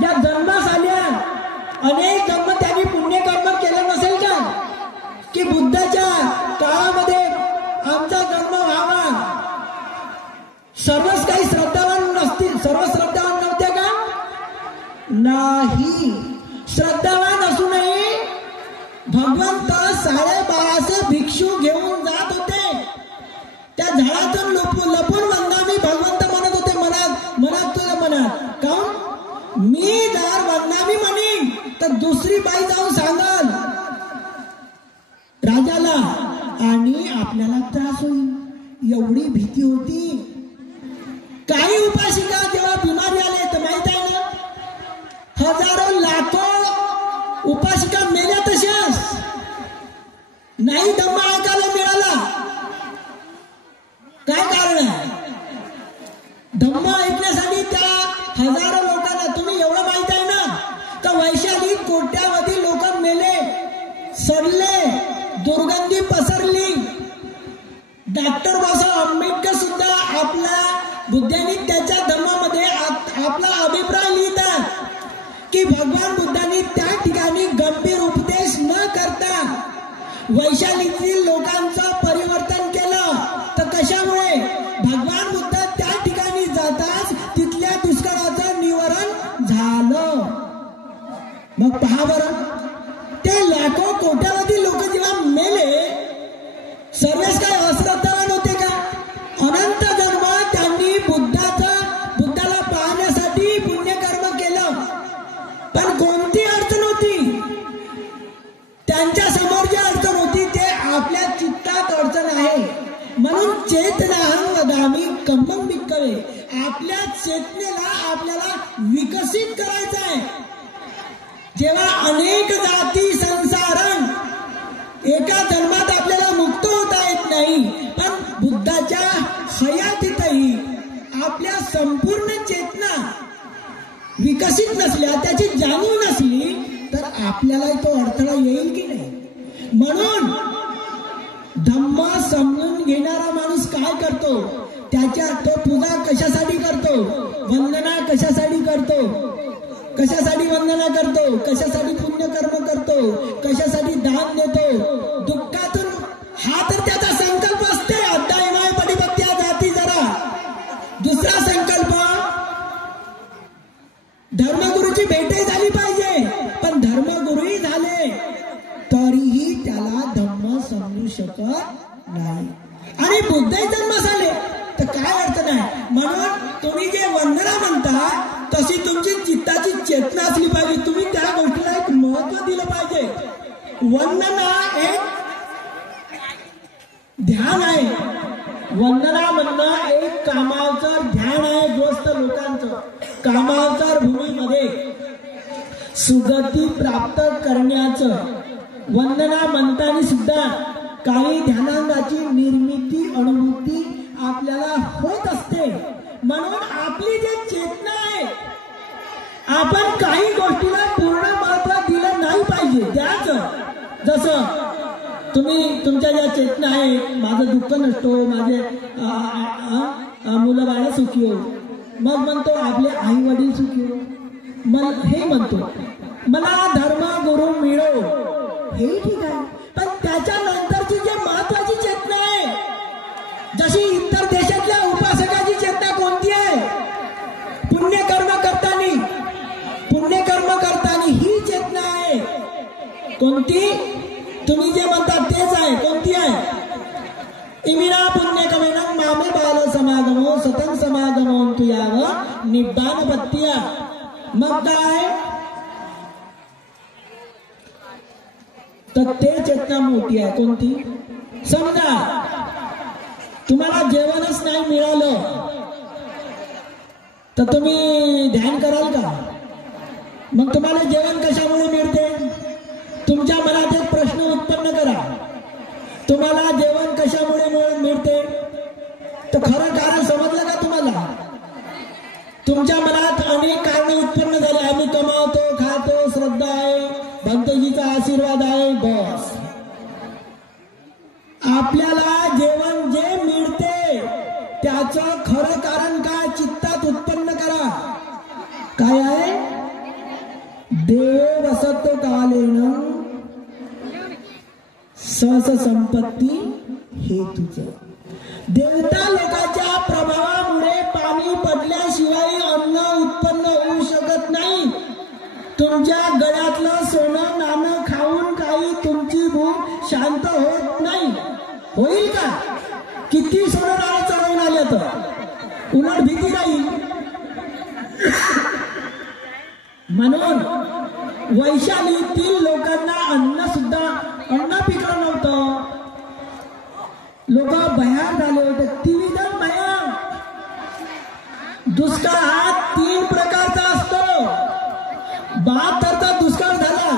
ज्या जन्मास आल्या अनेक जन्म त्यांनी पुण्यकर्म केलं नसेल का की बुद्धाच्या काळामध्ये आमचा जन्म व्हावा? सर्वच काही श्रद्धावान नसतील, सर्व श्रद्धावान नव्हते का? नाही. श्रद्धावान असूनही भगवंत 12.5 भिक्षू घेऊन जात होते. त्या झाडातून लपून वंदामी भगवंत म्हणत होते मनात तुला मनात काऊन मी जर वंदामी म्हणीन तर दुसरी बाई जाऊन सांगल राजाला आणि आपल्याला त्रास होईल, एवढी भीती होती. काही उपासिका जेव्हा बिमारी आले तर माहित आहे ना, हजारो लाखो उपासिका मेल्या तशाच. नाही धम्म ऐकायला मिळाला. काय कारण आहे? धम्म ऐकण्यासाठी त्या हजारो लोकांना, तुम्ही एवढं माहित आहे ना का वैशाली कोट्यावधी लोक मेले, सडले, दुर्गंधी पसरली. डॉक्टर बाबासाहेब आंबेडकर सुद्धा आपल्या बुद्धांनी त्याच्या धम्मामध्ये आपला अभिप्राय लिहितात की भगवान बुद्धांनी त्या ठिकाणी गंभीर उपदेश न करता वैशालीतील लोकांचं परिवर्तन केलं. तर कशामुळे? भगवान बुद्ध त्या ठिकाणी जाताच तिथल्या दुष्काळाचं निवारण झालं. मग पहा बरं, ते लाखो कोट्यावधी लोक जेव्हा मेले, सर्वच काय अश्रद्धावान होते का? अनंत जन्म त्यांनी बुद्धाला पाहण्यासाठी पुण्यकर्म केलं, पण कोणती अडचण होती? त्यांच्या समोर जी अडचण होती ते आपल्या चित्तात अडचण आहे. म्हणून चेतनाहं वदामि कम्मं भिक्खवे, आपल्या चेतनेला आपल्याला विकसित करायचं आहे. जेव्हा अनेक जाती संसारण, एका जन्मात आपल्याला मुक्त होता येत नाही, पण बुद्धाच्या हयातीतही आपल्या संपूर्ण चेतना विकसित नसल्या, त्याची जाणीव नसली तर आपल्याला तो अडथळा येईल की नाही? म्हणून धम्म समजून घेणारा माणूस काय करतो? तो पूजा कशासाठी करतो? वंदना कशासाठी करतो? कशासाठी वंदना करतो? कशासाठी पुण्यकर्म करतो? कशासाठी दान देतो? दुःखातून हा तर त्याचा संकल्प असते, अध्यायमाय पटिपत्या जाती. जरा दुसरा संकल्प, धर्मगुरूची भेटही झाली पाहिजे, पण धर्मगुरूही झाले तरीही त्याला धम्म समजू शकत नाही. आणि बुद्धही जन्मास आले तर काय अडचण आहे? म्हणून तुम्ही जे वंदना म्हणता तशी तुमची चित्ताची चेतना असली पाहिजे. तुम्ही त्या गोष्टीला एक महत्व दिलं पाहिजे. वंदना एक ध्यान आहे. वंदना म्हणणं एक कामावचार ध्यान आहे. ग्रस्त लोकांचं कामावचार भूमीमध्ये सुगती प्राप्त करण्याचं वंदना म्हणताना सुद्धा काही ध्यानांगाची निर्मिती अनुभूती आपल्याला होत असते. म्हणून आपली जी चेतना आहे, आपण काही गोष्टीला पूर्ण महत्व दिलं नाही पाहिजे. त्याच जसं तुम्ही तुमच्या ज्या चेतना आहे, माझं दुःख नसतो, माझे मुलं बाळ सुखी हो, मग म्हणतो आपले आई वडील सुखी हो, मग हे म्हणतो मला धर्म गुरु मिळो, हे ठीक आहे. पण त्याच्यानंतरची जी महत्वाची चेतना आहे, जशी इतर देशातल्या उपासकाची चेतना कोणती आहे? पुण्यकर्म करतानी ही चेतना आहे. कोणती? तुम्ही जे म्हणता तेच आहे. कोणती आहे? इमिरा पुण्यकमेनं मामे बाल समागमो सतन समागमो तू याव निब्बान पत्त्या. मग काय? तर ते चेतना मोठी आहे. कोणती? समजा तुम्हाला जेवणच नाही मिळालं तर तुम्ही ध्यान कराल का? मग तुम्हाला जेवण कशामुळे मिळते? तुमच्या मनात एक प्रश्न उत्पन्न करा, तुम्हाला जेवण कशामुळे मिळते? तर खरं कारण समजलं का तुम्हाला? तुमच्या मनात अनेक कारणे उत्पन्न झाले. आम्ही कमावतो, खातो, श्रद्धा आहे, भंतजीचा आशीर्वाद आहे, बस. आपल्याला जेवण जे मिळते त्याचं खरं कारण काय? चित्तात उत्पन्न करा. काय आहे? देव वसतो कालेन सहस संपत्ती हेतुच. देवता लोकांच्या प्रभावामुळे पाणी पडल्याशिवाय अन्न उत्पन्न होऊ शकत नाही. तुमच्या गळ्यातलं सोनं नाणं खाऊन काही तुमची भूक शांत होत नाही. होईल का? किती सोनं नाणं चढवून आले तर उलट भीती राहील. म्हणून वैशालीतील लोकांना अन्न पिकलं नव्हतं. लोक भयान झाले होते. त्रिविधम भयान. दुष्काळ हा 3 प्रकारचा असतो. 72चा दुष्काळ झाला.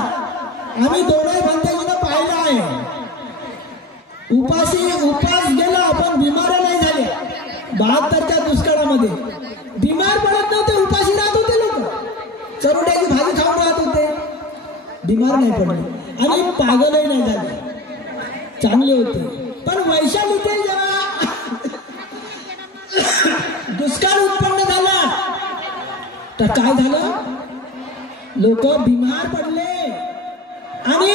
आम्ही दोन्ही बंदगीनं पाहिलं आहे. उपास गेला पण बिमार नाही झाले. 72च्या दुष्काळामध्ये बिमार पडत नव्हते, उपाशी राहत होते लोक. चरोट्याची भाजी खाऊन राहत होते, बिमार नाही पडले आणि पागलही नाही झाले, चांगले होते. पण वैशालीचे जेव्हा दुष्काळ उत्पन्न झाला तर काय झालं? लोक बिमार पडले आणि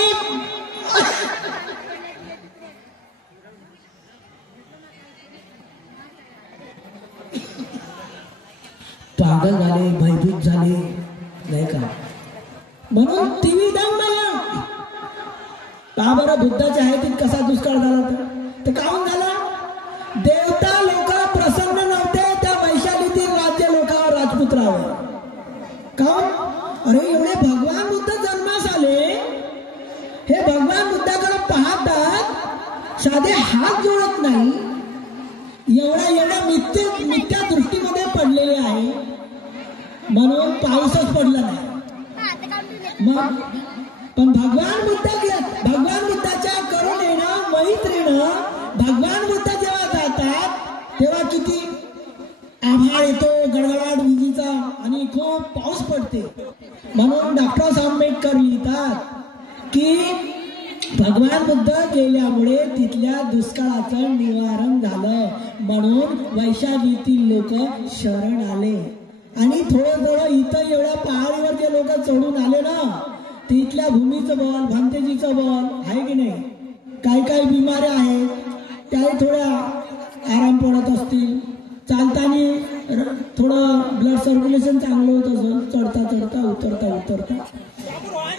पागल झाले, भयभीत झाले नाही का? म्हणून त्रिविधम भयम. का बरं बुद्धाच्या हयातीत कसा दुष्काळ झाला तर काहून झाला? देवता लोक प्रसन्न नव्हते त्या वैशालीतील राज्य लोकांवर, राजपुत्रावर. काहून? अरे एवढे भगवान बुद्ध जन्मास आले, हे भगवान बुद्धाकडे पाहतात, साधे हात जोडत नाही, एवढ्या मिथ्या दृष्टीमध्ये पडलेले आहे. म्हणून पाऊसच पडला नाही. मग पण भगवान बुद्धाच्या करुणेनं, मैत्रीनं भगवान बुद्ध जेव्हा जातात तेव्हा किती आभाळ येतो, गडगडाट विजेचा आणि खूप पाऊस पडते. म्हणून डॉक्टर आंबेडकर लिहितात की भगवान बुद्ध गेल्यामुळे तिथल्या दुष्काळाचं निवारण झालं. म्हणून वैशालीतील लोक शरण आले. आणि थोडं इथं एवढ्या पहाडीवर जे लोक चढून आले ना, तिथल्या भूमीचं बल, भांतेजीचं बल आहे की नाही. काही बिमाऱ्या आहेत त्याही थोड्या आराम पडत असतील. चालताना थोडं ब्लड सर्क्युलेशन चांगलं होत असेल, चढता उतरता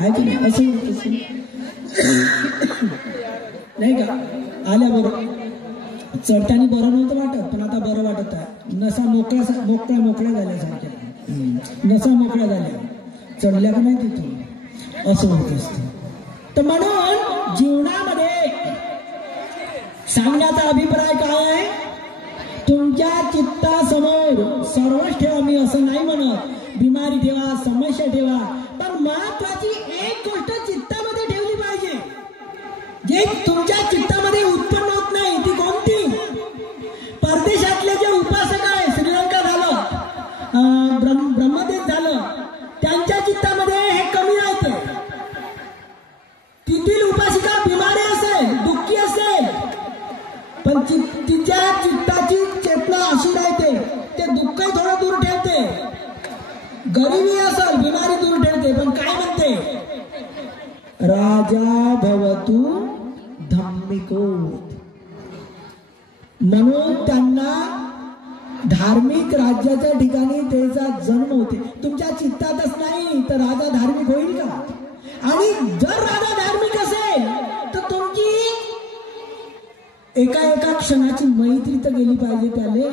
आहे की नाही. असं नाही का? आल्याबरोबर चढताना बरं नव्हतं वाटत, पण आता बरं वाटत आहे. नसा मोकळ्या झाल्यासारख्या, नसा मोकळ्या झाल्या, चढल्या का नाही तिथून, असं होत असतं. तर म्हणून जीवनामध्ये सांगण्याचा अभिप्राय काय आहे? तुमच्या चित्तासमोर सर्वच ठेवा. मी असं नाही म्हणत बिमारी ठेवा, समस्या ठेवा, पण महत्वाची एक गोष्ट चित्तामध्ये ठेवली पाहिजे, जे तुमच्या चित्तामध्ये उत्पन्न होत नाही. ती कोणती? परदेशातले जे उपासक आहे, श्रीलंका झालं, ब्रह्मदेव झालं, त्यांच्या चित्तामध्ये हे कमी राहते. तिथील उपासिका बिमारी असेल, दुःखी असेल, पण तिच्या चित्ताची चेतना अशी राहते, ते दुःखही थोडं दूर ठेवते. गरिबी असेल, बिमारी दूर ठेवते. पण काय म्हणते? राजा भवतु धम्मिको. म्हणून त्यांना धार्मिक राज्याच्या ठिकाणी त्याचा जन्म होते. तुमच्या चित्तातच नाही तर राजा धार्मिक होईल का? आणि जर राजा धार्मिक असेल तर तुमची एका क्षणाची मैत्री तर गेली पाहिजे त्याले.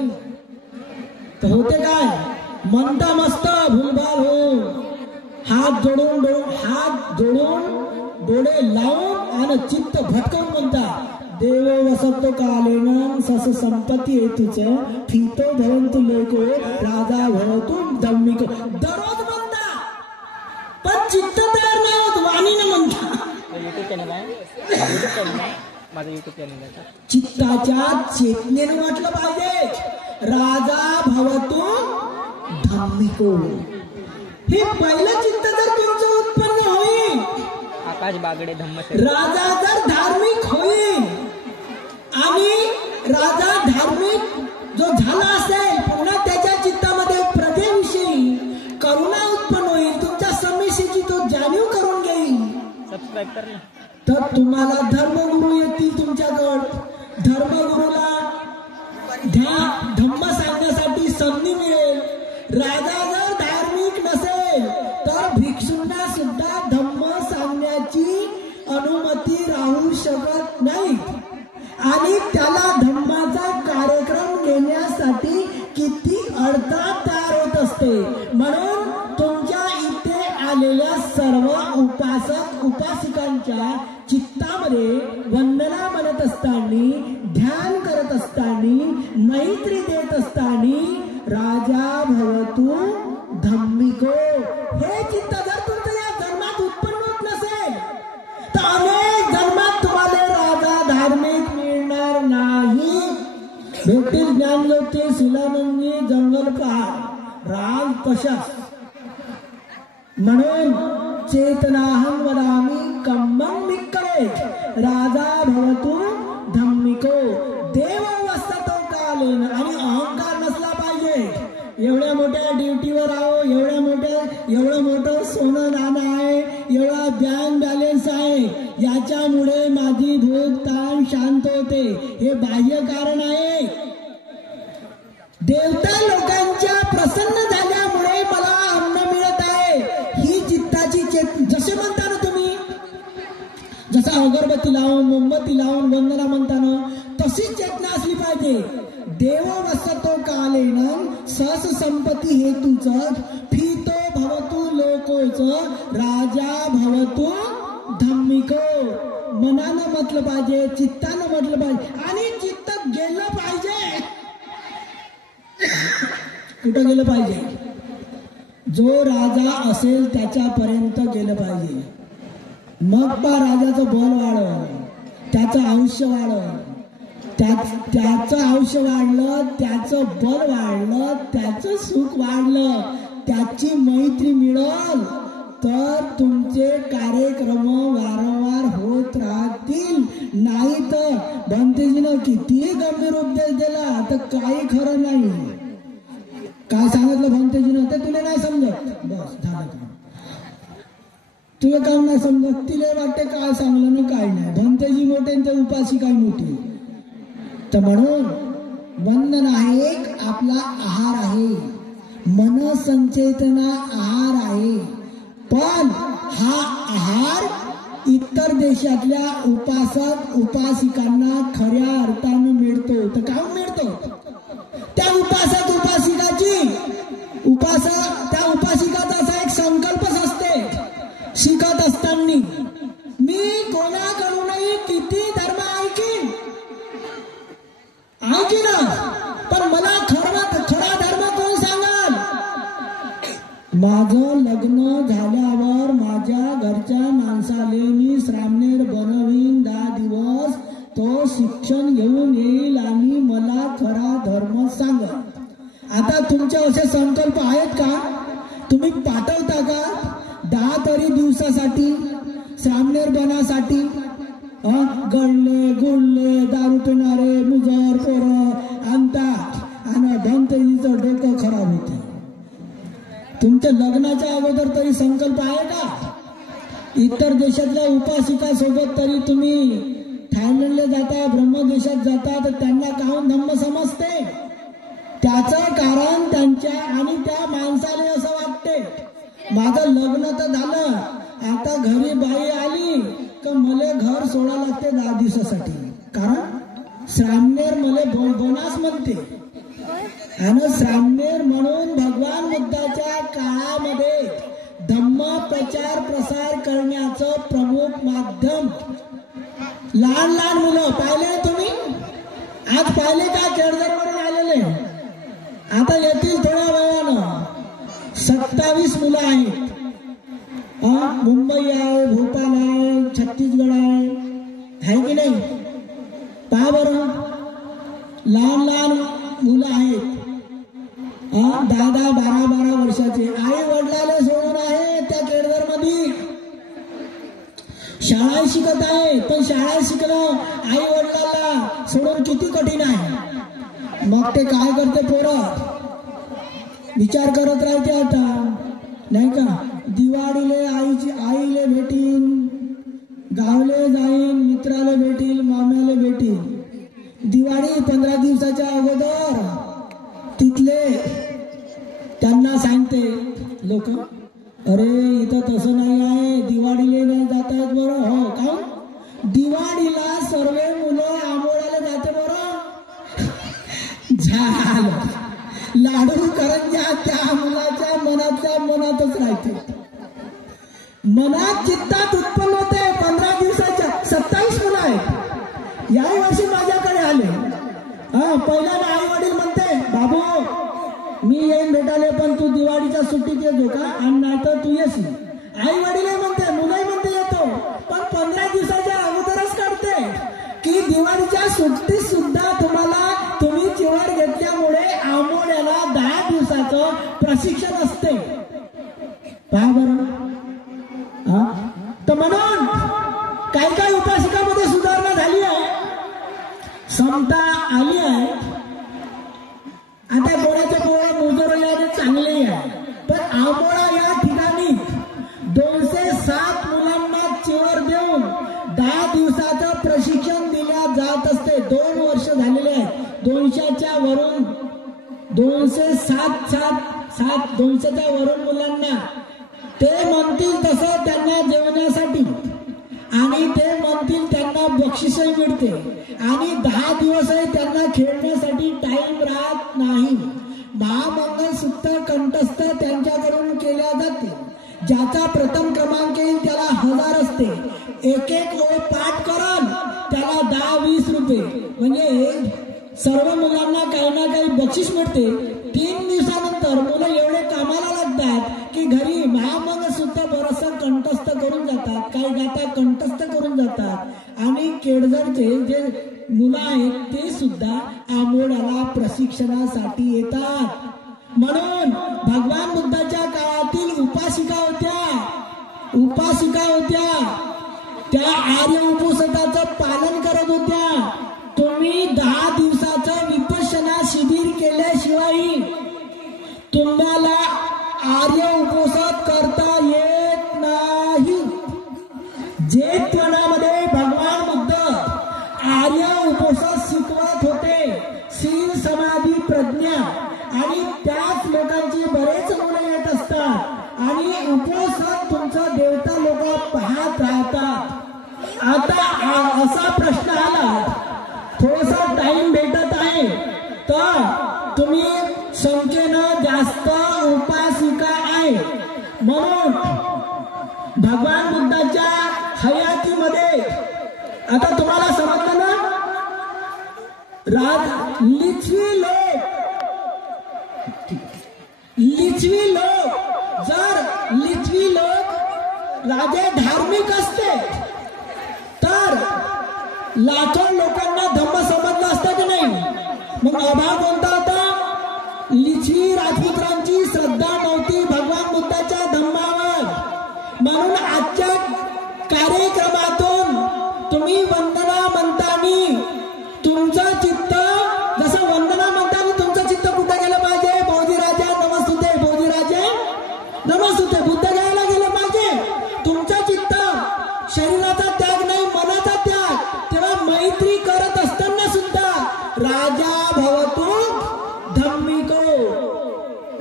तर होते काय? म्हणता मस्त भूलभाल हो, हात जोडून डोळे लावून आणि चित्त भटकवून म्हणता देव वसतो कालेन सस संपत्ती हेतुच ठितो भवन्तु लोको राजा भवतु धम्मिको. दररोज म्हणता पण चित्त तयार नाही होत, वाणीने म्हणता. माझा युट्यूब चॅनल आहे. चित्ताच्या चेतनेने वाटलं पाहिजे राजा भवतु धम्मिको. हे पहिलं चित्त जर तुमचं उत्पन्न होईल, आकाश बागडे धम्म, राजा जर धार्मिक होईल आणि राजा धार्मिक जो झाला असेल, पुन्हा त्याच्या चित्तामध्ये प्रजेविषयी करुणा उत्पन्न होईल. तुमच्या समस्येची तो जाणीव करून घेईल सबस्क्राईब कर ना. तर तुम्हाला धर्मगुरू येतील तुमच्याकडं. धर्मगुरूला धम्म सांगण्यासाठी संधी मिळेल. राजा जर धार्मिक नसेल तर भिक्षूंना सुद्धा धम्म सांगण्याची अनुमती राहू शकत नाही. आणि त्याला धम्माचा कार्यक्रम घेण्यासाठी किती अडथळा तयार होत असते. म्हणून तुमच्या इथे आलेल्या सर्व उपासक उपासिकांच्या चित्तामध्ये वंदना म्हणत असताना, ध्यान करत असताना, मैत्री देत असताना राजा भवतु धम्मिको हे चित्त जर तुमचं या जन्मात उत्पन्न होत नसेल तर अनेक जन्मात तुम्हाला राजा धार्मिक मिळणार नाही. भेटील ज्ञानज्योती शिलानंदी जंगल पहाड राज तशाच. म्हणून चेतनाहं वदामि कम्मं विक्कवे राजा भवतु धम्मिको. देव वसतो कालेन. आणि अहंकार नसला पाहिजे. एवढ्या मोठ्या ड्युटीवर आहो, एवढं मोठं सोनं नाणं आहे, एवढा बँक बॅलन्स आहे, याच्यामुळे माझी भूक ताण शांत होते, हे बाह्य कारण आहे. देवता लोकांच्या प्रसन्न झाल्यामुळे मला अन्न मिळत आहे, ही चित्ताची जसे म्हणता ना तुम्ही, जसं अगरबत्ती लावून मोमबत्ती लावून वंदना म्हणताना तशीच चेतना असली पाहिजे. देव वसतो कालेन सहस संपत्ती हेतूच फितो भवतु लोकोच राजा भवतु धम्मिको. मनानं म्हटलं पाहिजे, चित्तानं म्हटलं पाहिजे. आणि चित्त गेलं पाहिजे. कुठं गेलं पाहिजे? जो राजा असेल त्याच्यापर्यंत गेलं पाहिजे. मग बा राजाचं बल वाढव, त्याचं आयुष्य वाढव, त्याचं आयुष्य वाढलं, त्याचं बल वाढलं, त्याचं सुख वाढलं, त्याची मैत्री मिळल तर तुमचे कार्यक्रम वारंवार होत राहतील. नाही तर भंतेजीनं कितीही गंभीर उपदेश दिला तर काही खरं नाही. काय सांगितलं भंतेजीनं ते तुला नाही समजत. बस झालं का? तुला काम नाही समजत. तिला वाटते काय सांगलं ना काय नाही. भंतेजी मोठे ते उपासी काय मोठी. तर म्हणून वंदन आहे एक आपला आहार आहे, मन संचेतना आहार आहे. पण हा आहार इतर देशातल्या उपासक उपासिकांना खऱ्या अर्थानं मिळतो. तर का मिळतो? त्या उपासक उपासिकाची त्या उपासिकाचा असा एक संकल्पच असते. शिकत असताना मी कोणाकडूनही किती धर्म ऐकीन ना, पण मला खरा धर्म कोण सांगाल? माझं लग्न झाल्यावर माझ्या घरच्या माणसाले मी श्रामणेर बनवीन 10 दिवस. तो शिक्षण घेऊन येईल आणि मला खरा धर्म सांगल. आता तुमचे असे संकल्प आहेत का? तुम्ही पाठवता का 10 तरी दिवसासाठी श्रामणेर बनासाठी? गळले गुळले दारू पिणारे मुजर पोरं आणतात आणि भंतेजीचं डोकं खराब होते. तुमच्या लग्नाच्या अगोदर तरी संकल्प आहे का? इतर देशातल्या उपासिका सोबत तरी तुम्ही थायलंडला जाता, ब्रह्मदेशात जाता तर त्यांना काहून धम्म समजते? त्याचं कारण त्यांच्या आणि त्या माणसाने असं वाटते माझं लग्न तर झालं, आता घरी बाई आली तर मला घर सोडा लागते 10 दिवसासाठी. कारण श्रामणेर मला बनास म्हणते. आणि श्रामणेर म्हणून भगवान बुद्धाच्या काळामध्ये धम्म प्रचार प्रसार करण्याचं प्रमुख माध्यम. लहान लहान मुलं पाहिले तुम्ही? आज पाहिले का केळझरवरून आलेले? आता येतील थोड्या वेळानं. 27 मुलं आहेत. मुंबई आहे, भोपाळ आहे, छत्तीसगड आहे की नाही? पहा बरं, लहान लहान मुलं आहेत. 10-10, 12-12 वर्षाचे. आई वडिलाला सोडून आहे त्या केळझर मध्ये शाळा शिकत आहे. पण शाळा शिकणं आई वडिलाला सोडून किती कठीण आहे. मग ते काय करते पोरं? विचार करत राहते. आता नाही का? दिवाळीले आईले भेटीन, गावले जाईन, मित्राला भेटील, माम्याला भेटील. दिवाळी 15 दिवसाच्या अगोदर तिथले त्यांना सांगते लोक, अरे इथं तसं नाही आहे, दिवाळीला नाही जात आहेत बरं. हो का? दिवाळीला सर्व मुलं आंबोळ्याला जाते बरं. झालं, लाडू करंज्या त्या मुलाच्या मनातच राहते, मनात चित्तात उत्पन्न होते. 15 दिवसाच्या 27 मुलं आहेत. याही वर्षी माझ्याकडे आले. पहिल्यांदा आई वडील म्हणते, बाबू मी येईन भेटाले, पण तू दिवाळीच्या सुट्टीत येतो का? आणि नाही तर तू येशील. आई वडील म्हणते, मुलंही म्हणते येतो, पण 15 दिवसाच्या अगोदरच काढते की दिवाळीच्या सुट्टीत सुद्धा तुम्ही चिवर घेतल्यामुळे आंबोळ्याला 10 दिवसाचं प्रशिक्षण असते. पहा बरं. तर म्हणून काही उपासिकामध्ये सुधारणा झाली आहे, समता आली आहे. आता बोळ्याच्या पोळ्या मुजोरल्याने चांगले आहे, पण आंबोळा या ठिकाणी 207 मुलांना चिवर देऊन 10 दिवसाचं प्रशिक्षण दिल्या जात असते. 2 वर्ष झालेले आहेत. 200च्या वरून 200च्या वरून मुलांना ते म्हणतील तसं त्यांना जेवण्यासाठी, आणि ते म्हणतील त्यांना बक्षीसही मिळते, आणि 10 दिवसही त्यांना खेळण्यासाठी टाइम राहत नाही. महामंगलसूत्र कंठस्थ त्यांच्याकडून केल्या जाते. ज्याचा प्रथम क्रमांक येईल त्याला 1000 असते. एक ओळ पाठ कराल त्याला 10-20 रुपये, म्हणजे सर्व मुलांना काही ना काही बक्षीस मिळते. 3 दिवसानंतर मुलं एवढे कामाला लागतात की घरी महामंगलसूत्र बरंचसं कंठस्थ करून जातात, काही गाता कंठस्थ करून जातात, आणि केळझरचे जे मुलं आहेत ते सुद्धा आंबोळ्याला प्रशिक्षणासाठी येतात. म्हणून भगवान बुद्धाच्या काळातील उपासिका होत्या, त्या आर्य उपनिषदाचं पालन करत होत्या. तुम्ही 10 दिवसाचं विपश्यना शिबिर केल्याशिवाय तुम्हाला आर्य उपनिषद करता येत नाही. जेतवनामध्ये भगवान बुद्ध आर्य उपनिषद शिकवत होते, शील समाधी प्रज्ञा, आणि त्याच लोकांची बरेच मुलं येत असतात, आणि उपनिषद तुमचं देवता लोक पाहत राहतात. आता असा प्रश्न आला, थोडासा टाइम भेटत आहे तर तुम्ही संख्येनं जास्त उपासिका आहे, म्हणून भगवान बुद्धाच्या हयातीमध्ये आता तुम्हाला समजलं ना, लिच्छवी लोक राजे धार्मिक असते तर लाखो लोकांना धम्म समजलं असतं की नाही. मग अभाव कोणता होता? लिच्छवी राजपुत्रांची श्रद्धा नव्हती भगवान बुद्धाच्या धम्मावर. म्हणून आजच्या कार्यक्रमातून तुम्ही वंदना म्हणतानी तुमचं चित्त, जसं वंदना म्हणतानी तुमचं चित्त कुठे गेलं पाहिजे? बोधिराजा नमस्तुते, बोधिराजा नमस्तुते, बुद्ध घ्यायला गेलं पाहिजे. तुमचं चित्त शरीराचा त्याग नाही, मनाचा त्याग. तेव्हा मैत्री करत असताना सुद्धा राजा भवतु धम्मिको,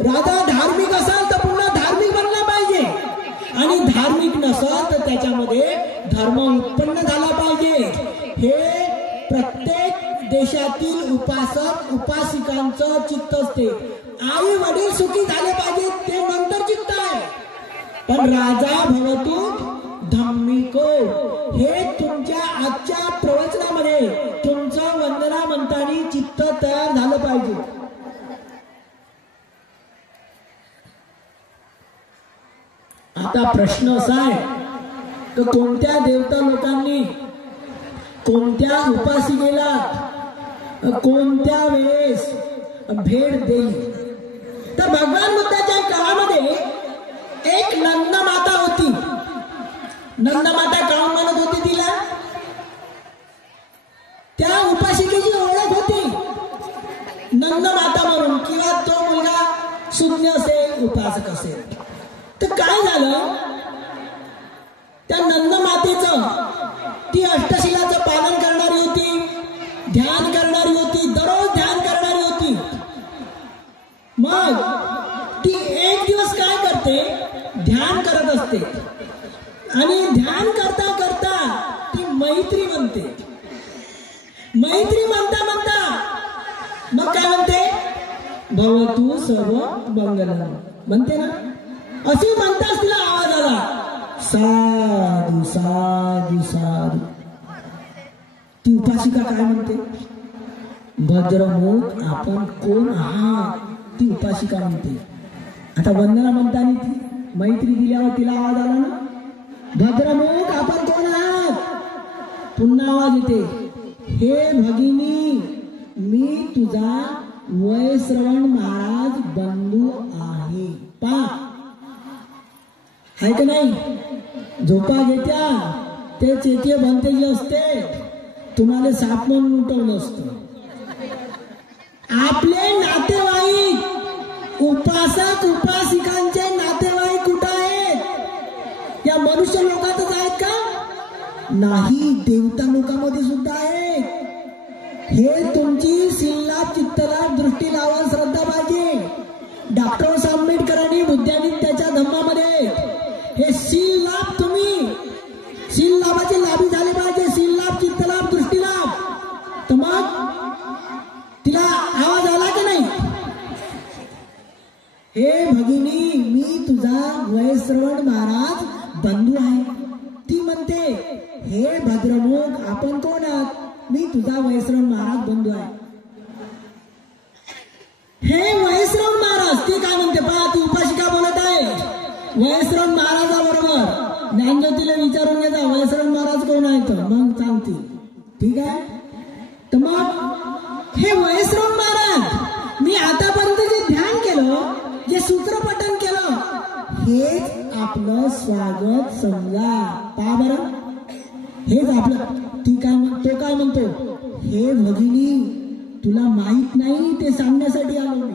राजा धार्मिक असाल तर पुन्हा धार्मिक बनला पाहिजे, आणि धार्मिक नसेल तर त्याच्यामध्ये धर्म उत्पन्न झाला पाहिजे. हे प्रत्येक देशातील उपासक उपासिकांचं चित्त असते. आई वडील सुखी झाले पाहिजे ते नंतर चित्त आहे, पण राजा भवतु धम्मिको हे तुमच्या आजच्या प्रवचनामध्ये तुमचं वंदना म्हणतानी चित्त तयार झालं पाहिजे. आता प्रश्न असा आहे की कोणत्या देवता लोकांनी कोणत्या उपासिकेला कोणत्या वेळेस भेट दिली? तर भगवान बुद्धाच्या काळामध्ये एक नंदमाता होती. नंदमाता काऊन म्हणत होती तिला? त्या उपासिकेची ओळख होती नंदमाता म्हणून, किंवा तो मुलगा शून्य असेल, उपासक असेल. तर काय झालं, त्या नंद मातेचं, ती अष्टशिलाचं पालन करणारी होती, ध्यान करणारी होती, दररोज ध्यान करणारी होती. मग ती एक दिवस काय करते, ध्यान करत असते आणि ध्यान करता करता ती मैत्री बनते. मैत्री म्हणता म्हणता मग काय म्हणते, भवतु सर्व मंगलम म्हणते ना. अशी म्हणताच तिला आवाज आला, साधू साधू साधू. ती उपासिका काय म्हणते, भद्रमुख आपण कोण आहात, ती उपासिका म्हणते. आता वंदना म्हणताना ती मैत्री दिल्यावर तिला आवाज आला ना, भद्रमुख आपण कोण आहात. पुन्हा आवाज येते, हे भगिनी मी तुझा वैश्रवण महाराज बंधू आहे. पा आहे का नाही, झोपा घेत्या ते चेतीय बनते जे असते, तुम्हाला साप म्हणून उठवलं असतं. आपले नातेवाईक, उपासक उपासिकांचे नातेवाईक कुठं आहेत, या मनुष्य लोकातच आहेत का, नाही, देवता लोकांमध्ये सुद्धा आहेत. हे तुमची सीललाभ चित्तलाभ दृष्टी लावून श्रद्धा पाहिजे. डॉक्टर आंबेडकरांनी बुद्धानित्याच्या धम्मामध्ये हे सील लाभ, तुम्ही सील लाभाचे लाभी झाले पाहिजे, सील लाभ चित्तलाभ दृष्टी लाभ. तर मग तिला आवाज आला की नाही, हे भगिनी मी तुझा वैश्रवण महाराज बंधू आहे. ती म्हणते, हे भद्रमुख आपण कोण आहात, मी तुझा वैश्रवण महाराज बंधू आहे. हे वैश्रवण महाराज, ती काय म्हणते पहा, ती उपासिका बोलत आहे वैश्रवण महाराजाबरोबर. ज्ञानज्योतीला विचारून घेता वैश्रवण महाराज कोण आहे, तर मग सांगते. ठीक आहे, तर मग हे वैश्रवण महाराज, मी आतापर्यंत जे ध्यान केलं, जे सूत्रपठन केलं, हेच आपलं स्वागत समजा. पहा बरं, हेच आपलं. ती काय तो काय म्हणतो, हे भगिनी तुला माहित नाही ते सांगण्यासाठी आलो मी.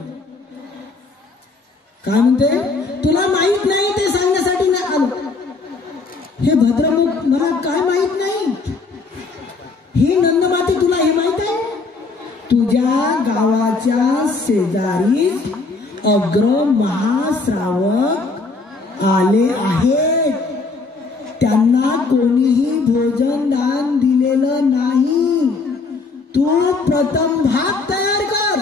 काय म्हणते, तुला माहित नाही ते सांगण्यासाठी आलो. हे भद्रमुख मला काय माहित नाही, ही नंदमाते तुला हे माहित आहे, तुझ्या गावाच्या शेजारी अग्र महाश्रावक आले आहेत. त्यांना कोणीही भोजन दान दिलेलं नाही. तू प्रथम भात तयार कर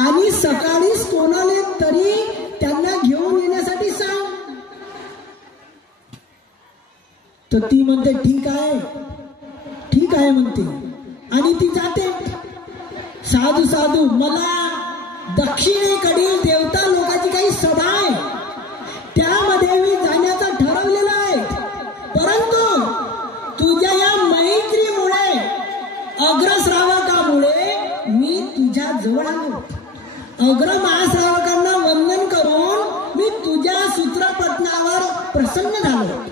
आणि सकाळीच कोणाला तरी त्यांना घेऊन येण्यासाठी सांग. तर ती म्हणते ठीक आहे, ठीक आहे म्हणते आणि ती जाते. साधू साधू, मला दक्षिणेकडील देवता लोकांची काही सभा आहे, त्यामध्ये मी जाण्याचं ठरवलेलं आहे. परंतु तुझ्या या मैत्रीमुळे, अग्रश्रावकामुळे मी तुझ्या जवळ आलो. अग्र महाश्रावकांना वंदन करून मी तुझ्या सूत्रपठणावर प्रसन्न झालो.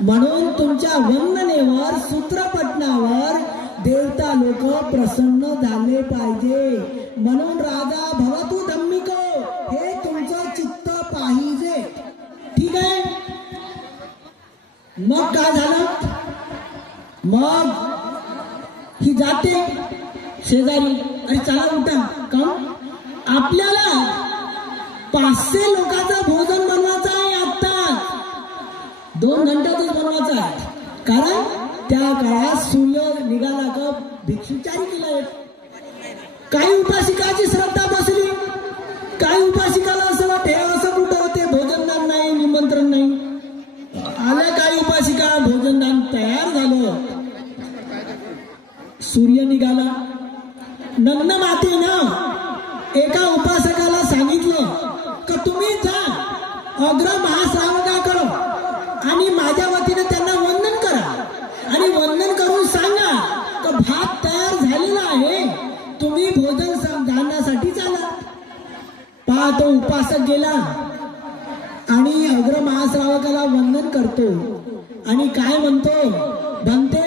म्हणून तुमच्या वंदनेवर, सूत्रपठणावर देवता लोक प्रसन्न झाले पाहिजे. म्हणून राजा भवतु धम्मिको, हे तुमचं चित्त पाहिजे. ठीक आहे, मग काय झालं, मग ही जाते शेजारी, अरे चला उठा, काऊन आपल्याला 500 लोकांचं भोजन बनवायचं आहे. आता 2 घंट्यातच बनवायचं आहे, कारण त्या काळात सूर्य निघाला का भिक्षुचारी केला. काही उपासिकाची श्रद्धा बसली, काही उपासिकाला असं वाटते असं कुठं होते, भोजनदान नाही, निमंत्रण नाही. आल्या काही उपासिका, भोजनदान तयार झालं, सूर्य निघाला. नंद मातेनं एका उपासकाला सांगितलं का तुम्ही जा अग्र महाश्रावकाकडं आणि माझ्या वतीने त्यांना वंदन करा आणि वंदन करून सांगा का भात तयार झालेला आहे, तुम्ही भोजन दानासाठी चाला. पहा, तो उपासक गेला आणि अग्र महाश्रावकाला वंदन करतो आणि काय म्हणतो, म्हणते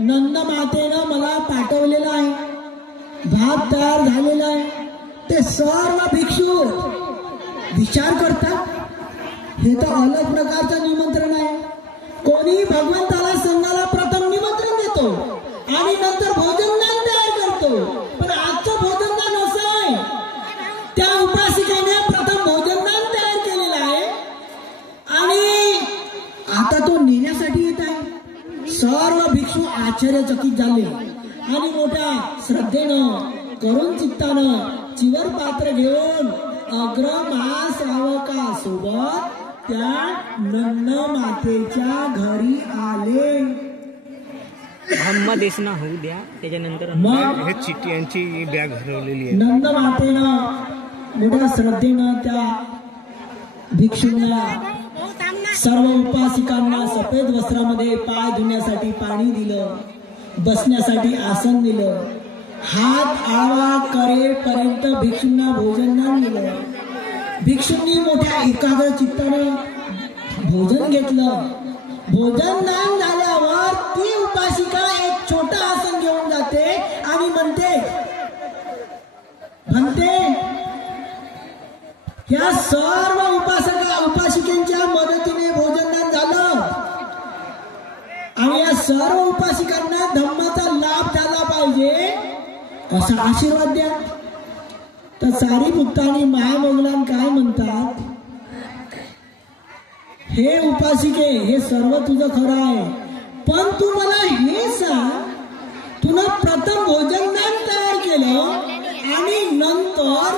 नंद मातेनं मला पाठवलेलं आहे, भात तयार झालेला आहे. ते सर्व भिक्षू विचार करतात, हे तर अलग प्रकारचं निमंत्रण आहे. कोणी भगवंताला संघाला प्रथम निमंत्रण देतो आणि नंतर भोजनदान तयार करतो. पण आजचं भोजनदान असं आहे, त्या उपासिकेने प्रथम भोजनदान तयार केलेलं आहे आणि आता तो नेण्यासाठी येत आहे. सर्व भिक्षू आश्चर्यचकित झाले आणि मोठ्या श्रद्धेनं करून चित्तानं चिवर पात्र घेऊन अग्र महाश्रावकासोबत त्या नंद मातेच्या घरी आले. धम्मदेशना होऊ द्या, त्याच्यानंतर मग हे चिठ्ठी यांची बॅग हरवलेली आहे. नंद मातेनं मोठ्या श्रद्धेनं त्या भिक्षूंना सर्व उपासिकांना सफेद वस्त्रामध्ये पाय धुण्यासाठी पाणी दिलं, बसण्यासाठी आसन दिलं, हात आळवा करेपर्यंत भिक्षूंना भोजनदान दिलं. भिक्षूंनी मोठ्या एकाग्र चित्तानं भोजन घेतलं. भोजनदान झाल्यावर ती उपासिका एक छोटा आसन घेऊन जाते आणि म्हणते या सर्व उपासिकांच्या मदतीने भोजनदान झालं आणि या सर्व उपासिकांना धम्माचा लाभ झाला पाहिजे असा आशीर्वाद द्या. तर सारीपुत्त आणि महामंगलान काय म्हणतात, हे उपासिके, हे सर्व तुझं खरं आहे, पण तू मला हे सांग, तुला प्रथम भोजनदान तयार केलं आणि नंतर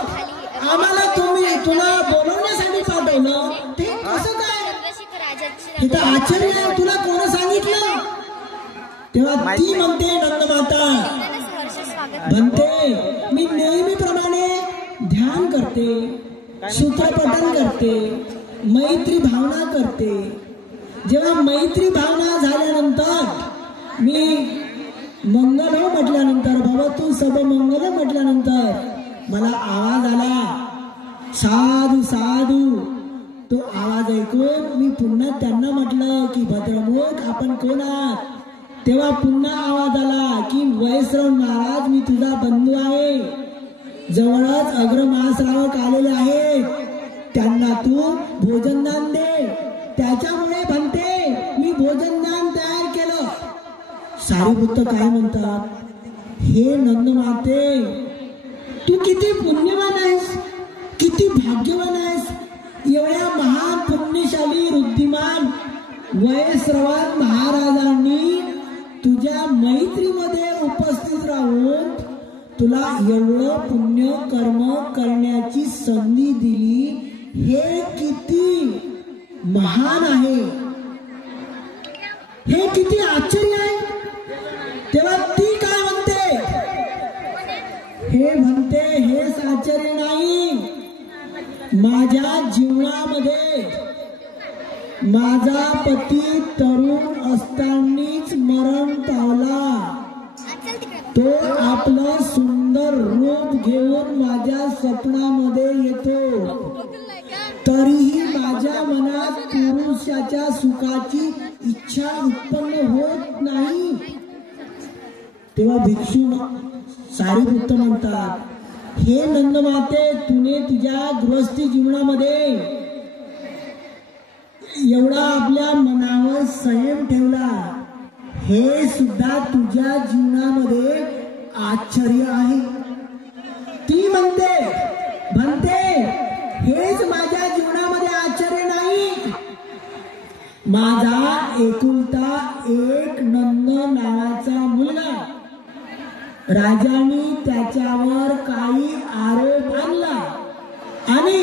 आम्हाला तुला बोलवण्यासाठी पाठवलं, ते कसं काय? हे तर आश्चर्य आहे, तुला कोण सांगितलं? तेव्हा ती म्हणते नंदमाता म्हणते, मी नेहमीप्रमाणे ध्यान करते, सूत्रपठन करते, मैत्री भावना करते. जेव्हा मैत्री भावना झाल्यानंतर मी मंगल हो म्हटल्यानंतर, बाबा तू सब मंगल म्हटल्यानंतर मला आवाज आला, साधू साधू. तो आवाज ऐकून मी पुन्हा त्यांना म्हटलं की भद्रमुख आपण कोण आहात? तेव्हा पुन्हा आवाज आला की वैश्रव महाराज, मी तुझा बंधू आहे, जवळच अग्र महाश्रावक आलेले आहेत, त्यांना तू भोजनदान दे. त्याच्यामुळे म्हणते मी भोजनदान तयार केलं. सारीपुत्त काय म्हणतात, हे नंदमाते, तू किती पुण्यवान आहेस, किती भाग्यवान आहेस. एवढ्या महान पुण्यशाली वृद्धिमान वैश्रवान महाराजांनी तुझ्या मैत्रीमध्ये उपस्थित राहून तुला एवढं पुण्य कर्म करण्याची संधी दिली, हे किती महान आहे, हे किती आश्चर्य आहे. तेव्हा ती काय म्हणते, हे म्हणते हेच आश्चर्य नाही, माझ्या जीवनामध्ये माझा पती तरुण असतानाच मरण पावला. तो आपलं सुंदर रूप घेऊन माझ्या स्वप्नामध्ये येतो, तरीही माझ्या मनात पुरुषाच्या सुखाची इच्छा उत्पन्न होत नाही. तेव्हा भिक्षू सारीपुत्त म्हणतात, हे नंदमाते, तुने तुझ्या गृहस्थी जीवनामध्ये एवढा आपल्या मनावर संयम ठेवला, हे सुद्धा तुझ्या जीवनामध्ये आश्चर्य आहे. ती म्हणते हेच माझ्या जीवनामध्ये आश्चर्य नाही, माझा एकुलता एक नंद नावाचा मुलगा, राजाने त्याच्यावर काही आरोप आणला आणि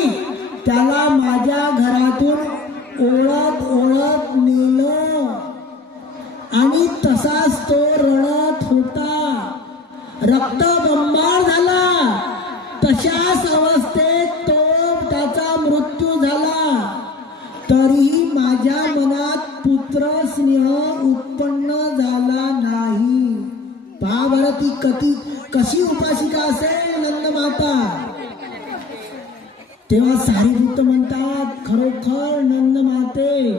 त्याला माझ्या घरातून ओळत नेलं आणि तसाच तो रडत होता, रक्तबंबाळ झाला. तशाच अवस्थेत त्याचा मृत्यू झाला, तरीही माझ्या मनात पुत्र स्नेह उत्पन्न झाला नाही. पहा बरं ती कशी उपासिका असेल नंदमाता. तेव्हा सारीपुत्त म्हणतात, खरोखर नंदमाते,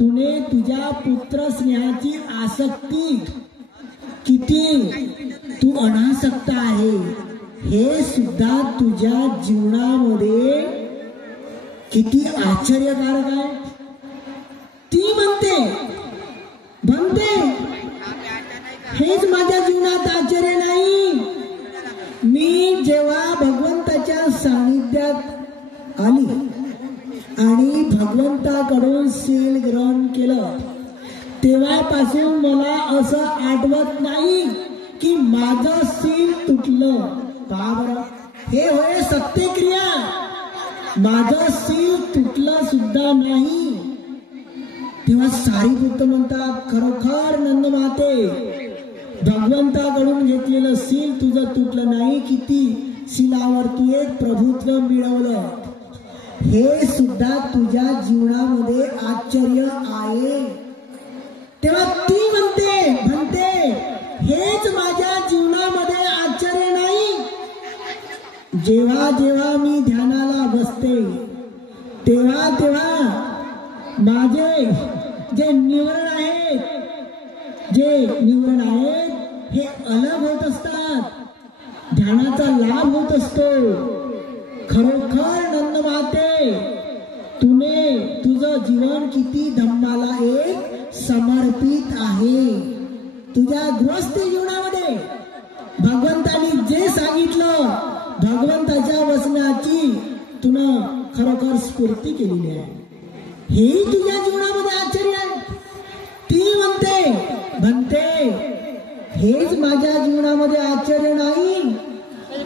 तुने तुझ्या पुत्र स्नेहाची आसक्ती किती तू अनासक्त आहे, हे सुद्धा तुझ्या जीवनामध्ये किती आश्चर्यकारक आहे. ती म्हणते हेच माझ्या जीवनात आश्चर्य नाही. मी जेव्हा भगवंताच्या सानिध्यात आली आणि भगवंताकडून सील ग्रहण केलं तेव्हापासून मला असं आठवत नाही की माझं सील तुटलं. का बरं? हे होय सत्यक्रिया. माझं सील तुटलं सुद्धा नाही. तेव्हा सारीपुत्र म्हणतात खरोखर नंद माते भगवंताकडून घेतलेलं सील तुझं तुटलं नाही. किती सीलावर तू एक प्रभुत्व मिळवलं हे सुद्धा तुझ्या जीवनामध्ये आश्चर्य आहे. तेव्हा ती म्हणते हेच माझ्या जीवनामध्ये आश्चर्य नाही. जेव्हा जेव्हा मी ध्यानाला बसते तेव्हा माझे जे निवरण आहेत हे अलग होत असतात. ध्यानाचा लाभ होत असतो. खरोखर नंद माते तुझं जीवन किती धम्माला एक समर्पित आहे. तुझ्या गृहस्थी जीवनामध्ये भगवंतानी जे सांगितलं भगवंताच्या वचनाची तुला खरोखर स्फूर्ती केलेली आहे. हे तुझ्या जीवनामध्ये आश्चर्य आहे. ती म्हणते हेच माझ्या जीवनामध्ये आश्चर्य नाही.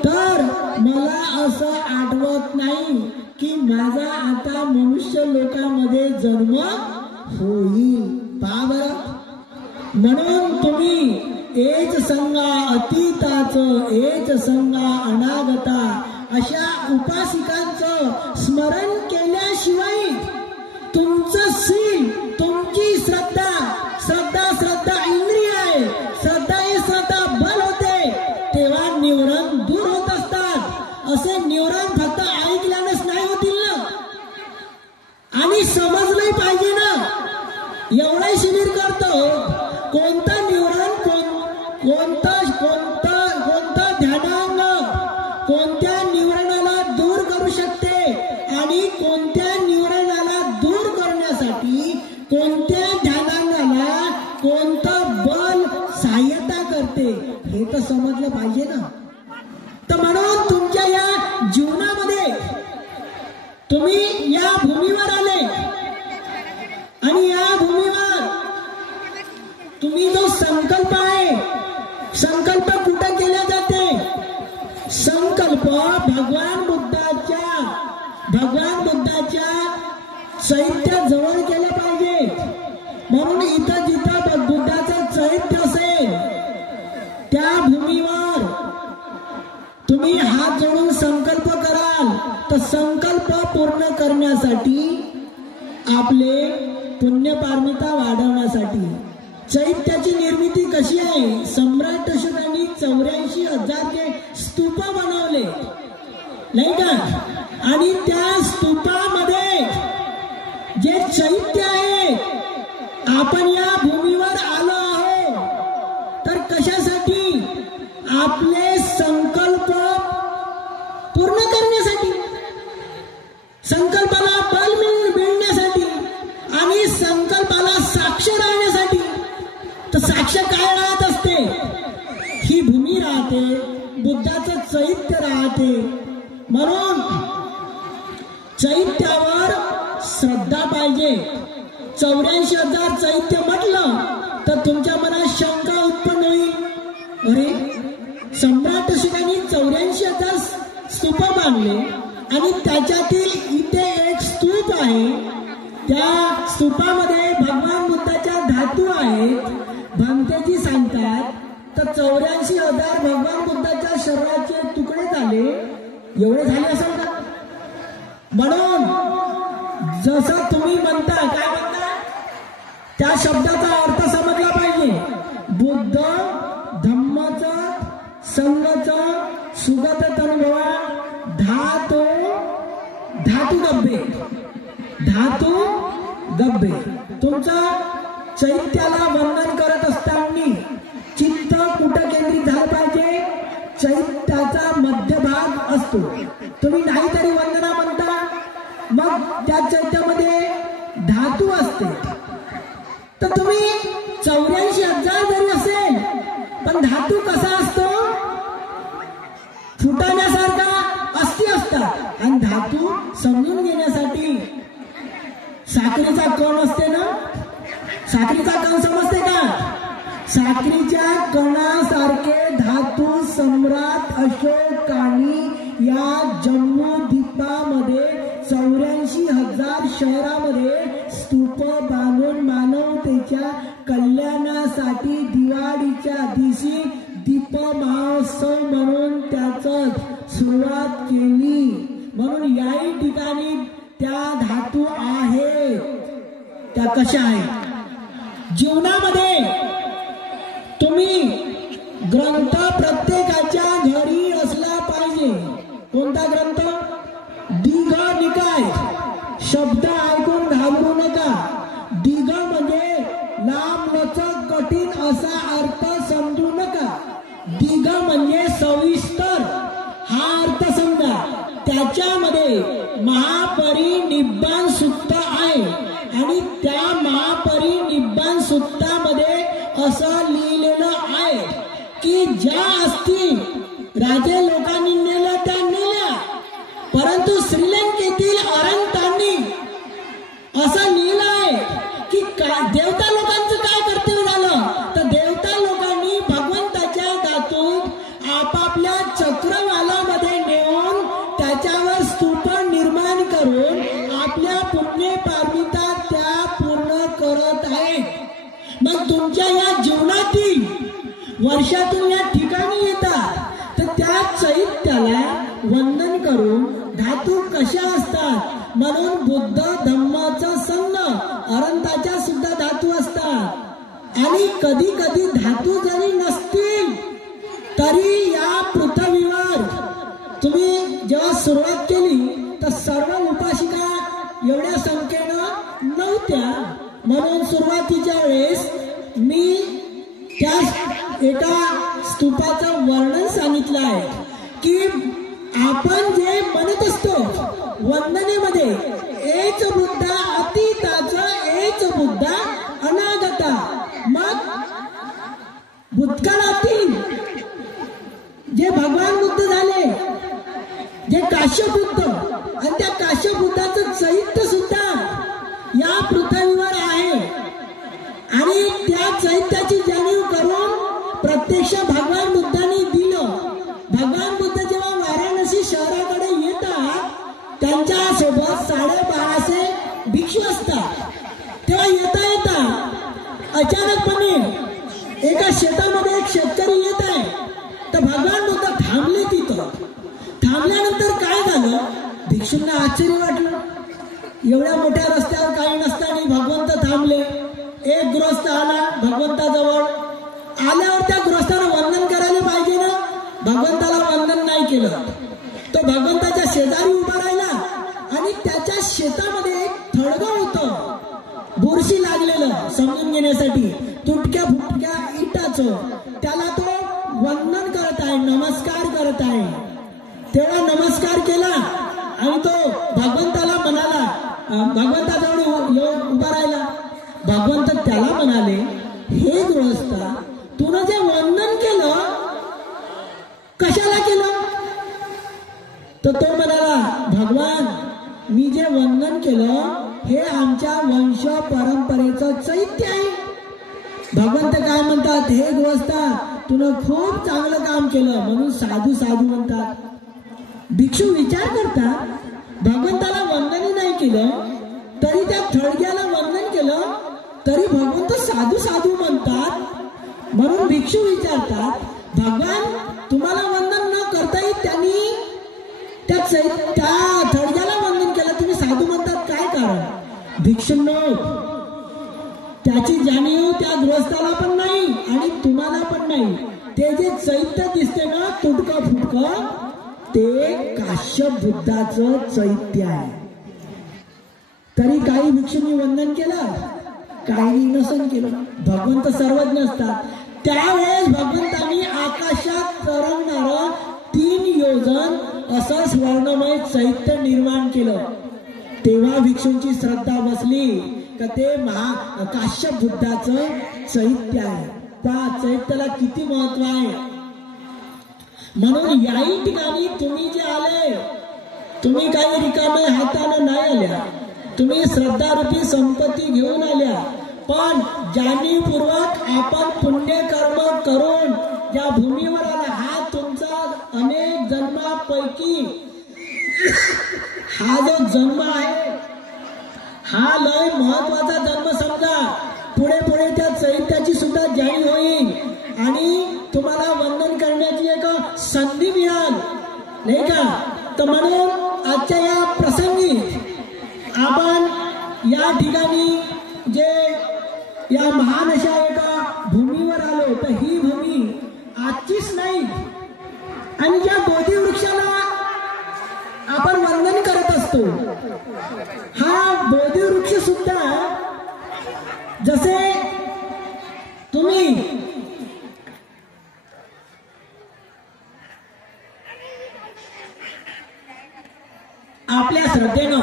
तर मला असं आठवत नाही की माझा आता मनुष्य लोकांमध्ये जन्म होईल. बरं, म्हणून तुम्ही एच संगा अतीताचं एच संगा अनागता अशा उपासिकांचं स्मरण केल्याशिवाय तुमचं सील तुमची श्रद्धा इंद्रिय आहे. श्रद्धा बल होते तेव्हा निवरण दूर होत असतात. असे निवरण फक्त ऐकल्यानेच नाही होतील ना. आणि समजलंही पाहिजे ना. एवढे शिबिर करतो कोणतं निवरण कोणतं ध्यानांग कोणत्या निवरणाला दूर करू शकते आणि कोणत्या निवरणाला दूर करण्यासाठी कोणत्या ध्यानांगाला कोणतं बल सहाय्यता करते हे तर समजलं पाहिजे ना. तर म्हणून तुमच्या या जीवनामध्ये तुम्ही या भूमीवर आले आणि या भूमीवर तुम्ही जो संकल्प आहे संकल्प कुठं केला जाते. संकल्प भगवान बुद्धाच्या चैत्य जवळ केलं पाहिजे. म्हणून इथं जिथं बुद्धाचं चैत्य असेल त्या भूमीवर तुम्ही हात जोडून संकल्प कराल तर संकल्प पूर्ण करण्यासाठी आपले पुण्यपारमिता वाढवण्यासाठी चैत्याची निर्मिती कशी आहे. सम्राट अशोकांनी 84,000 स्तूप बनवले नाही का. आणि त्या स्तूपामध्ये जे चैत्य आहे आपण या भूमीवर आलो आहोत तर कशासाठी आपले संकल्प पूर्ण करण्यासाठी संकल्पाला बल मिळण्यासाठी आणि संकल्पाला साक्ष राहण्यासाठी. तर साक्ष काय राहत असते. ही भूमी राहते बुद्धाचं चैत्य राहते. म्हणून चैत्यावर श्रद्धा पाहिजे. 84,000 चैत्य म्हटलं तर तुमच्या मनात शंका उत्पन्न होईल. अरे सम्राट अशोकांनी 84,000 स्तूप बांधले आणि त्याच्यातील इथे एक स्तूप आहे. त्या स्तूपामध्ये भगवान बुद्धाच्या धातू आहेत. भंतेजी सांगतात तर 84,000 भगवान बुद्धाच्या शरीराचे तुकडे झाले. एवढे झाले असेल का. म्हणून जसं तुम्ही म्हणता काय म्हणता त्या शब्दाचा अर्थ समजला पाहिजे. बुद्ध धम्माचं संघाचं सुगत तनुभवा धातू गब्बे तुमचं चैत्याला वंदन करत असताना चित्त कुठं केंद्रित झालं पाहिजे. चैत्याचा मध्यभाग असतो. तुम्ही नाहीतरी वंदना म्हणता मग असते. तर तुम्ही 84,000 जरी असेल पण धातू कसा असतो, फुटण्यासारखा अस्थी असतात. आणि धातू समजून घेण्यासाठी साखरेचा कण असते ना, साखरेचा कण समजते का, साखरेच्या कणासारखे धातू सम्राट अशोकाने या जम्मू द्वीपामध्ये 84,000 शहरामध्ये स्तूप बांधून मानवतेच्या कल्याणासाठी दिवाळीच्या दिवशी दीप महोत्सव म्हणून त्याचं सुरुवात केली. म्हणून याही ठिकाणी त्या धातू आहेत. त्या कशा आहेत, जीवनामध्ये तुम्ही ग्रंथ प्रत्येकाच्या घरी असला पाहिजे. कोणता ग्रंथ, दीघ निकाय. शब्द ऐकून घाबरू नका. दीघ म्हणजे लांब लचक कठीण असा अर्थ समजू नका. दीघ म्हणजे सविस्तर हा अर्थ समजा. त्याच्यामध्ये महापरिनिब्बाण सूक्त आहे आणि त्या महापरिनिब्बाण सूक्तामध्ये असं लिहिलेलं आहे की ज्या अस्थी राजे लोकांनी नेल्या त्या नेल्या, परंतु श्रीलंकेतील अरंतांनी असं लिहिलं आहे की देवता लोकांचं काय कर्तव्य झालं, तर देवता लोकांनी भगवंताच्या धातूत आपापल्या चक्रवालामध्ये नेऊन त्याच्यावर स्तूप निर्माण करून आपल्या पुण्य पारमिता त्या पूर्ण करत आहेत. मग तुमच्या या जीवनातील वर्षातून या ठिकाणी येतात, तर त्या चैत्याला वंदन करून धातू कशा असतात म्हणून बुद्ध धम्माचा संघ अरंताच्या सुद्धा धातू असतात. आणि कधी कधी धातू जरी नसतील तरी या पृथ्वीवर तुम्ही जेव्हा सुरुवात केली तर सर्व उपासिका एवढ्या संख्येनं नव्हत्या. म्हणून सुरुवातीच्या वेळेस मी त्या एका स्तूपाचं वर्णन सांगितलं आहे की आपण जे म्हणत असतो वंदनेमध्ये, एच बुद्धा अतीताचं एच बुद्धा अनागता. मग भूतकाळातील जे भगवान बुद्ध झाले, जे काश्यप बुद्ध, आणि त्या काश्यप बुद्धाचं चैत्य सुद्धा या पृथ्वीवर आहे. आणि त्या चैत्याची जाणीव करून प्रत्यक्ष भगवान बुद्धांनी दिलं. भगवान बुद्ध जेव्हा वाराणसी शहराकडे येतात त्यांच्या सोबत 1250 भिक्षू असतात. तेव्हा येता येता अचानकपणे एका शेतामध्ये एक शेतकरी येत आहे. तर भगवान बुद्ध थांबले. तिथं थांबल्यानंतर काय झालं, भिक्षूंना आश्चर्य वाटलं. एवढ्या मोठ्या रस्त्यावर काही नसताना भगवंत थांबले. एक गृहस्थ आला भगवंताजवळ. आल्यावर त्या गृहस्थानं वंदन करायला पाहिजे ना, भगवंताला वंदन नाही केलं. तो भगवंताच्या शेजारी उभा राहिला आणि त्याच्या शेतामध्ये एक थडगं होतं बुरशी लागलेलं समजून घेण्यासाठी, तुटक्या फुटक्या इटाचं. त्याला तो वंदन करत आहे, नमस्कार करत आहे. तेव्हा नमस्कार केला आणि तो भगवंताला म्हणाला, भगवंताजवळ उभा राहिला. भगवंत त्याला म्हणाले, हे गृहस्था, तुनं जे वंदन केलं कशाला केलं, तर तो म्हणाला, भगवान मी जे वंदन केलं हे आमच्या वंश परंपरेचं चैत्य आहे. भगवंत काय म्हणतात, हे गृहस्था तुनं खूप चांगलं काम केलं म्हणून साधू साधू म्हणतात. भिक्षू विचार करतात, भगवंताला वंदनही नाही केलं तरी त्या थडग्याला वंदन केलं तरी भगवंत साधू साधू म्हणतात. म्हणून भिक्षू विचारतात, भगवान तुम्हाला वंदन न करताही त्यांनी त्या थडग्याला वंदन केलं, तुम्ही साधू म्हणतात, काय कारण. भिक्षूंनो, त्याची जाणीव त्या गृहस्थाला पण नाही आणि तुम्हाला पण नाही. ते जे चैत्य दिसते ना तुटकं फुटकं, ते काश्यप बुद्धाचं चैत्य आहे. तरी काही भिक्षूंनी वंदन केलं, काही नसन केलं. भगवंत सर्वज्ञ असतात. त्यावेळेस भगवंतांनी आकाशात तरंगणारं 3 योजन असं स्वर्णमय चैत्य निर्माण केलं. तेव्हा भिक्षूंची श्रद्धा बसली तर ते काश्यप बुद्धाचं चैत्य आहे. त्या चैत्याला किती महत्व आहे. म्हणून याही ठिकाणी तुम्ही जे आले, तुम्ही काही रिकामे हाताने नाही आल्या, तुम्ही श्रद्धारूपी संपत्ती घेऊन आल्या. पण जाणीवपूर्वक आपण पुण्यकर्म करून ज्या भूमीवर आला, हा तुमचा अनेक जन्मापैकी हा जो जन्म आहे हा लय महत्वाचा जन्म समजा. पुढे पुढे त्या चैत्याची सुद्धा जाणीव होईल आणि तुम्हाला वंदन करण्याची एक संधी मिळाल, नाही का. तर म्हणून आजच्या या प्रसंगी आपण या ठिकाणी जे या महान अशा एका भूमीवर आलो, तर ही भूमी आजचीच नाही. आणि ज्या बोधी वृक्षाला आपण वंदन करत असतो, हा बोधी वृक्ष सुद्धा जसे तुम्ही आपल्या श्रद्धेनं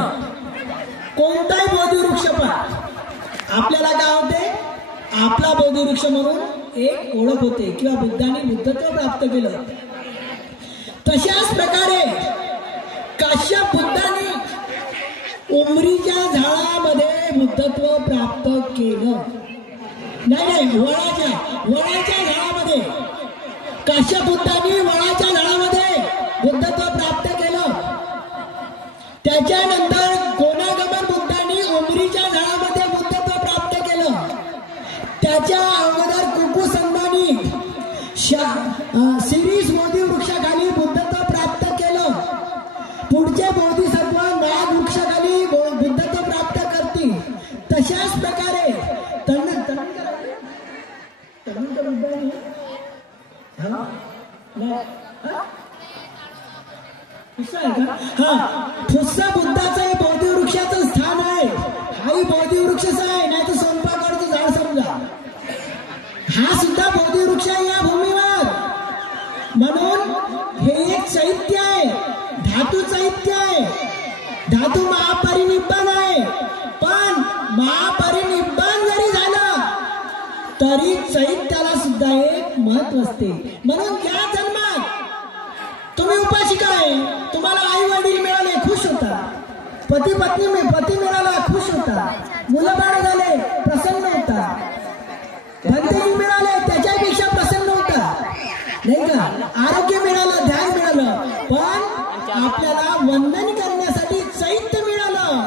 कोणताही बोधी वृक्ष पण आपल्याला काय होते, आपला बोधी वृक्ष म्हणून एक ओळख होते किंवा बुद्धाने बुद्धत्व प्राप्त केलं. तशाच प्रकारे काश्यप बुद्धाने उमरीच्या झाडामध्ये बुद्धत्व प्राप्त केलं. नाही, वडाच्या झाडामध्ये काश्यप बुद्धांनी वडाच्या झाडामध्ये बुद्धत्व प्राप्त केलं. त्याच्यानंतर कोणागमन बुद्धांनी उमरीच्या झाडामध्ये बुद्धत्व प्राप्त केलं. त्याच्या अगोदर कुकुसंधानी शिरीष बोधी वृक्षाखाली बुद्धत्व प्राप्त केलं. पुढचे बोधिसत्व नाग वृक्षाखाली बुद्धत्व प्राप्त करतील. तशाच प्रकारे फुस्सा बुद्धाचं बोधी वृक्षाचं स्थान आहे. हाही बोधी वृक्षच आहे, नाही तर सोनपाकडचं झाड समजा. हा सुद्धा बोधी वृक्ष आहे या भूमीवर. म्हणून हे एक चैत्य आहे, धातू चैत्य आहे. धातू महापरिनिब्बाण आहे. पण महापरिनिब्बाण जरी झालं तरी चैत्याला सुद्धा एक महत्व असते. म्हणून या जन्मात तुम्ही उपासिका आहे, तुम्हाला आई वडील मिळाले खुश होता, पती मिळाला खुश होता, मुलं बाळ झाले प्रसन्न होता, भंतेजी मिळाले त्याच्यापेक्षा प्रसन्न होता, नाही का. आरोग्य मिळालं, ध्यान मिळालं. पण आपल्याला वंदन करण्यासाठी चैत्य मिळालं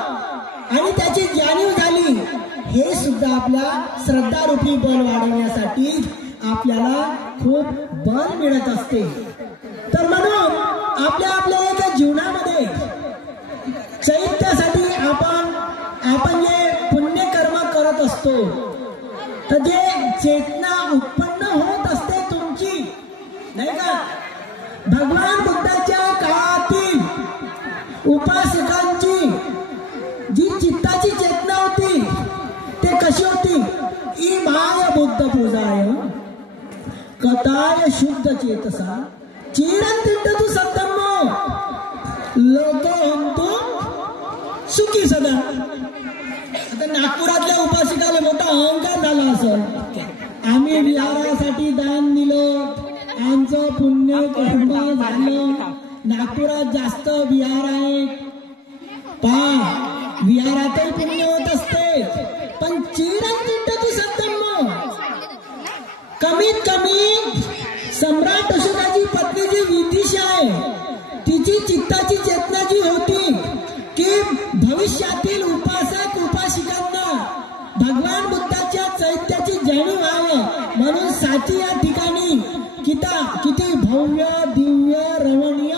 आणि त्याची जाणीव झाली. हे सुद्धा आपल्या श्रद्धारूपी बल वाढवण्यासाठी आपल्याला खूप बल मिळत असते. तर म्हणून आपल्या एका जीवनामध्ये चैत्यासाठी आपण जे पुण्यकर्म करत असतो, तर जे चेतना उत्पन्न होत असते तुमची, नाही का. भगवान बुद्धाच्या काळातील उपासकांची जी चित्ताची चेतना होती ते कशी होती. इमाय बुद्ध पूजाय कथाय शुद्ध चेतसा चिरंतिंड तू सत्तम लोक सुखी सदा. आता नागपुरातल्या उपासिकाला मोठा अहंकार झाला असं, आम्ही विहारासाठी दान दिलं, आमचं पुण्य कर्म झालं, नागपुरात जास्त विहार आहेत. विहारातही पुण्य होत असते, पण चिरंतिंड तू सत्तम. कमीत कमी सम्राट अशोकाची पत्नी जी विदिशा आहे, तिची चित्ताची चेतना जी होती की भविष्यातील उपासक उपासिकांना भगवान बुद्धाच्या चैत्याची जाणीव व्हावं म्हणून साची या ठिकाणी किती भव्य दिव्य रमणीय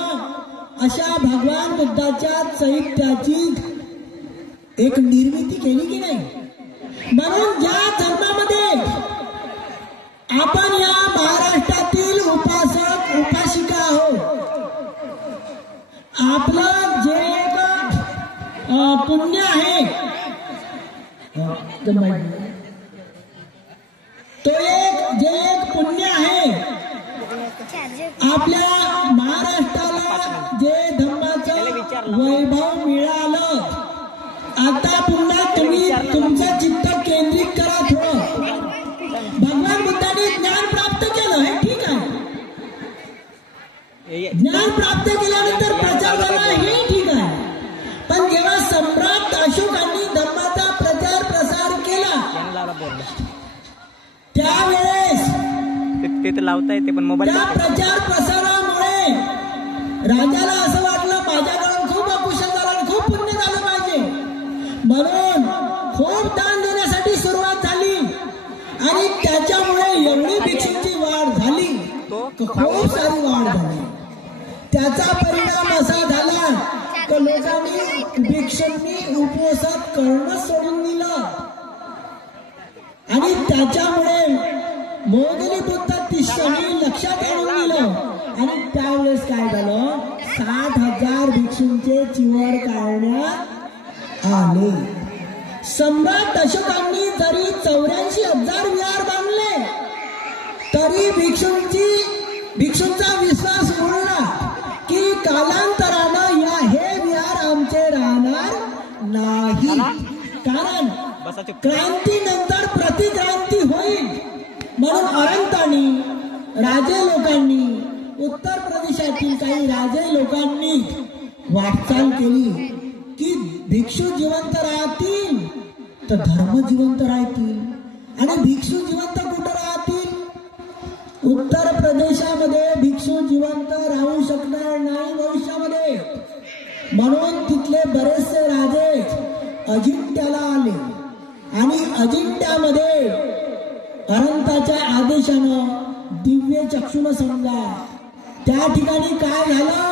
अशा भगवान बुद्धाच्या चैत्याची एक निर्मिती केली की नाही. म्हणून या जन्मामध्ये आपण या महाराष्ट्रातील उपासक उपासिका आहोत. आपलं जे एक पुण्य आहे तो जे एक पुण्य आहे, आपल्या महाराष्ट्राला जे धर्माचं वैभव मिळालं. आता पुन्हा तुम्ही तुमचं चित्त केंद्रित करा थोडं. भगवान बुद्धाने ज्ञान प्राप्त केलं हे ठीक आहे. ज्ञान प्राप्त केल्यानंतर प्रचार झाला हे ठीक आहे. पण जेव्हा सम्राट अशोकांनी धर्माचा प्रचार प्रसार केला त्यावेळेस ते तर लावता येते पण मोबाईल त्या प्रचार प्रसारामुळे राजाला असं वाटलं माझ्याकडून खूप अकुशल झालं आणि खूप पुण्य झालं पाहिजे म्हणून खूप दान देण्यासाठी सुरुवात झाली आणि त्याच्यामुळे एवढी भिक्षूंची वाढ झाली, खूप सारी वाढ झाली. त्याचा परिणाम असा झाला की लोकांनी भिक्षूंनी उपवासात करणं सोडून दिलं आणि त्याच्यामुळे मोगली बुद्ध तिष्ठनी लक्षात आणून दिलं आणि त्यावेळेस काय झालं 60,000 भिक्षूंचे चिवर काढण्यात आले. सम्राट अशोकांनी जरी 84,000 विहार बांधले तरी भिक्षूंचा विश्वास उडला की कालांतरानं हे विहार आमचे राहणार नाही, कारण क्रांतीनंतर प्रतिक्रांती होईल. म्हणून अरंतांनी राजे लोकांनी उत्तर प्रदेशातील काही राजे लोकांनी वाटचाल केली की भिक्षू जिवंत राहतील तर धर्म जिवंत राहतील आणि भिक्षू जिवंत कुठं राहतील? उत्तर प्रदेशामध्ये भिक्षू जिवंत राहू शकणार नाही भविष्यामध्ये. म्हणून तिथले बरेचसे राजे अजिंठ्याला आले आणि अजिंठ्यामध्ये अनंताच्या आदेशानं दिव्य चक्षुनं समजा त्या ठिकाणी काय झालं,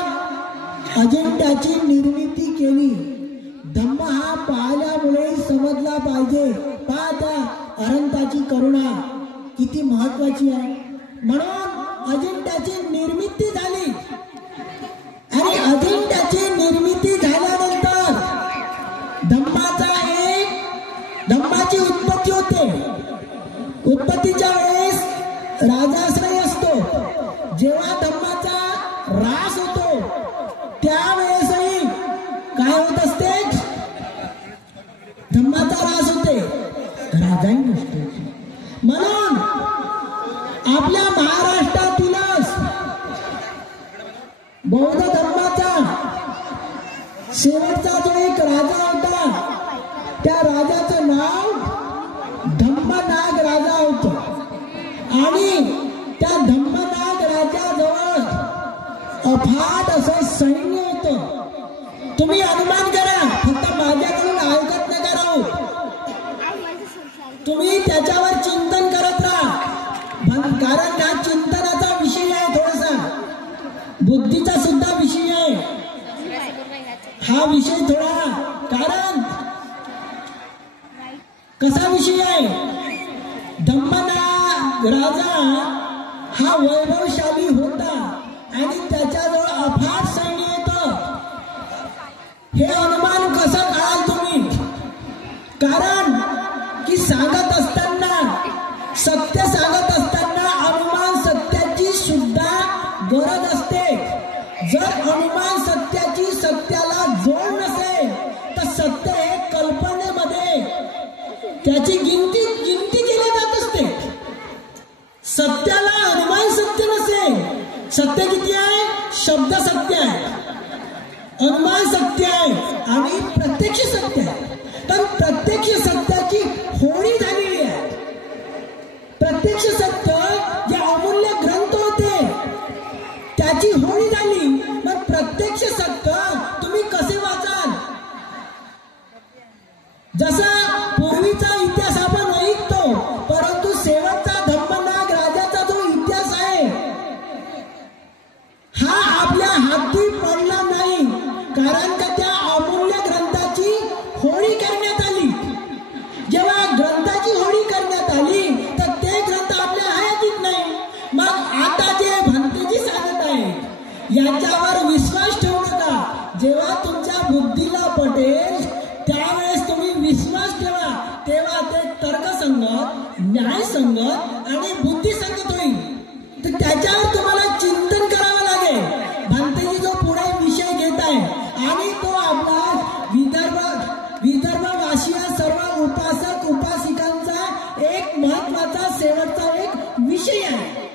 अजिंठ्याची निर्मिती केली. धम्म हा पाहिल्यामुळे समजला पाहिजे. पहा त्या अनंताची करुणा किती महत्वाची आहे. म्हणून अजिंठ्याची निर्मिती झाली आणि अजिंठ्याची निर्मिती झाल्यानंतर धम्माची उत्पत्ती होते. उत्पत्तीच्या वेळेस राजाश्रय असतो. जेव्हा धम्माचा ऱ्हास होतो त्यावेळेसही काय होत असते, धम्माचा ऱ्हास होते, राजाही नसतो. म्हणून आपल्या महाराष्ट्रातीलच बौद्ध धर्माचा शेवटचा जो एक राजा होता त्या राजाचं नाव धम्मनाग राजा होतं आणि त्या धम्मनाग राजाजवळ अफाट असं सैन्य होतं. तुम्ही अनुमान करा, फक्त माझ्याकडून ऐकत नका राहू, तुम्ही त्याच्यावर चिंतन करत राहा. कारण हा चिंतनाचा विषय आहे, थोडासा बुद्धीचा सुद्धा विषय आहे हा विषय थोडा. कारण कसा विषय आहे, धम्मनाग राजा हा वैभवशाली होता आणि त्याच्याजवळ अफाट सैन्य होतं. हे अनुमान कसं कळाल तुम्ही? कारण की सांगत असताना, सत्य सांगत असताना अनुमान सत्याची सुद्धा गरज असते. जर अनुमान सत्याची सत्याला जोड नसेल तर सत्य हे कल्पनेमध्ये त्याची गिनती केली जात असते. सत्याला अनुमान सत्य नसेल. सत्य किती आहे? शब्द सत्य आहे, अनुमान सत्य आहे आणि प्रत्यक्ष सत्य आहे. पण प्रत्यक्ष सत्याची होळी झालेली आहे. प्रत्यक्ष सत्य जे अमूल्य ग्रंथ होते त्याची होळी झाली. मग प्रत्यक्ष सत्य तुम्ही कसे वाचाल? जसा पूर्वीचा इतिहास आपण ऐकतो, परंतु शेवटचा धम्मनाग राजाचा जो इतिहास आहे हा आपल्या हाती पडला नाही. कारण का त्या अमूल्य ग्रंथाची होळी करण्यात आली. जेव्हा ग्रंथाची होळी करण्यात आली तर ते ग्रंथ आपल्या हातीत नाही. मग आता जे भंतेजी सांगत आहे याच्यावर विश्वास ठेवू नका. जेव्हा तुमच्या बुद्धीला पटेल त्यावेळेस तुम्ही विश्वास ठेवा, तेव्हा ते तर्कसंगत, न्यायसंगत आणि बुद्धिसंगत होईल. तर त्याच्यावर तुम्हाला चिंतन करावं लागेल. भंतेजी जो पुढे विषय घेत आहे आणि तो आपला विदर्भवासिया सर्व महत्वाचा शेवटचा एक विषय आहे.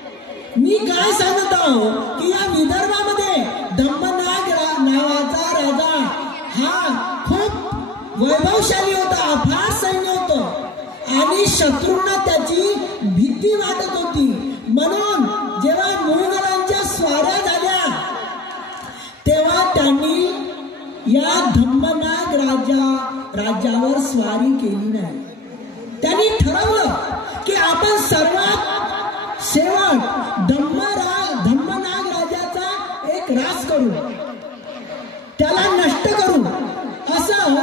मी काय सांगत आहो की या विदर्भामध्ये धम्मनाग नावाचा राजा हा खूप वैभवशाली होता, अफाट सैन्य होतं आणि शत्रूंना त्याची भीती वाटत होती. म्हणून जेव्हा मुघलांच्या स्वाऱ्या झाल्या तेव्हा त्यांनी या धम्मनाग राज्यावर स्वारी केली नाही. त्यांनी ठरवलं की आपण सर्वात शेवट धम्मनाग राजाचा एक राज करू, त्याला नष्ट करू असं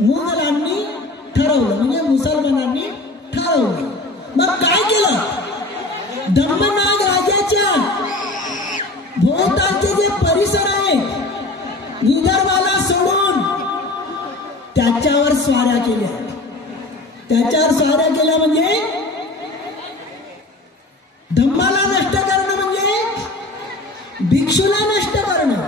मुघलांनी ठरवलं, म्हणजे मुसलमानांनी ठरवलं. मग काय केलं, धम्मनाग राजाच्या भोवतालचे जे परिसर आहेत विदर्भाला सोडून त्याच्यावर स्वाऱ्या केल्या. त्याच्यावर स्वाऱ्या केल्या म्हणजे धम्माला नष्ट करणं, म्हणजे भिक्षूला नष्ट करणं.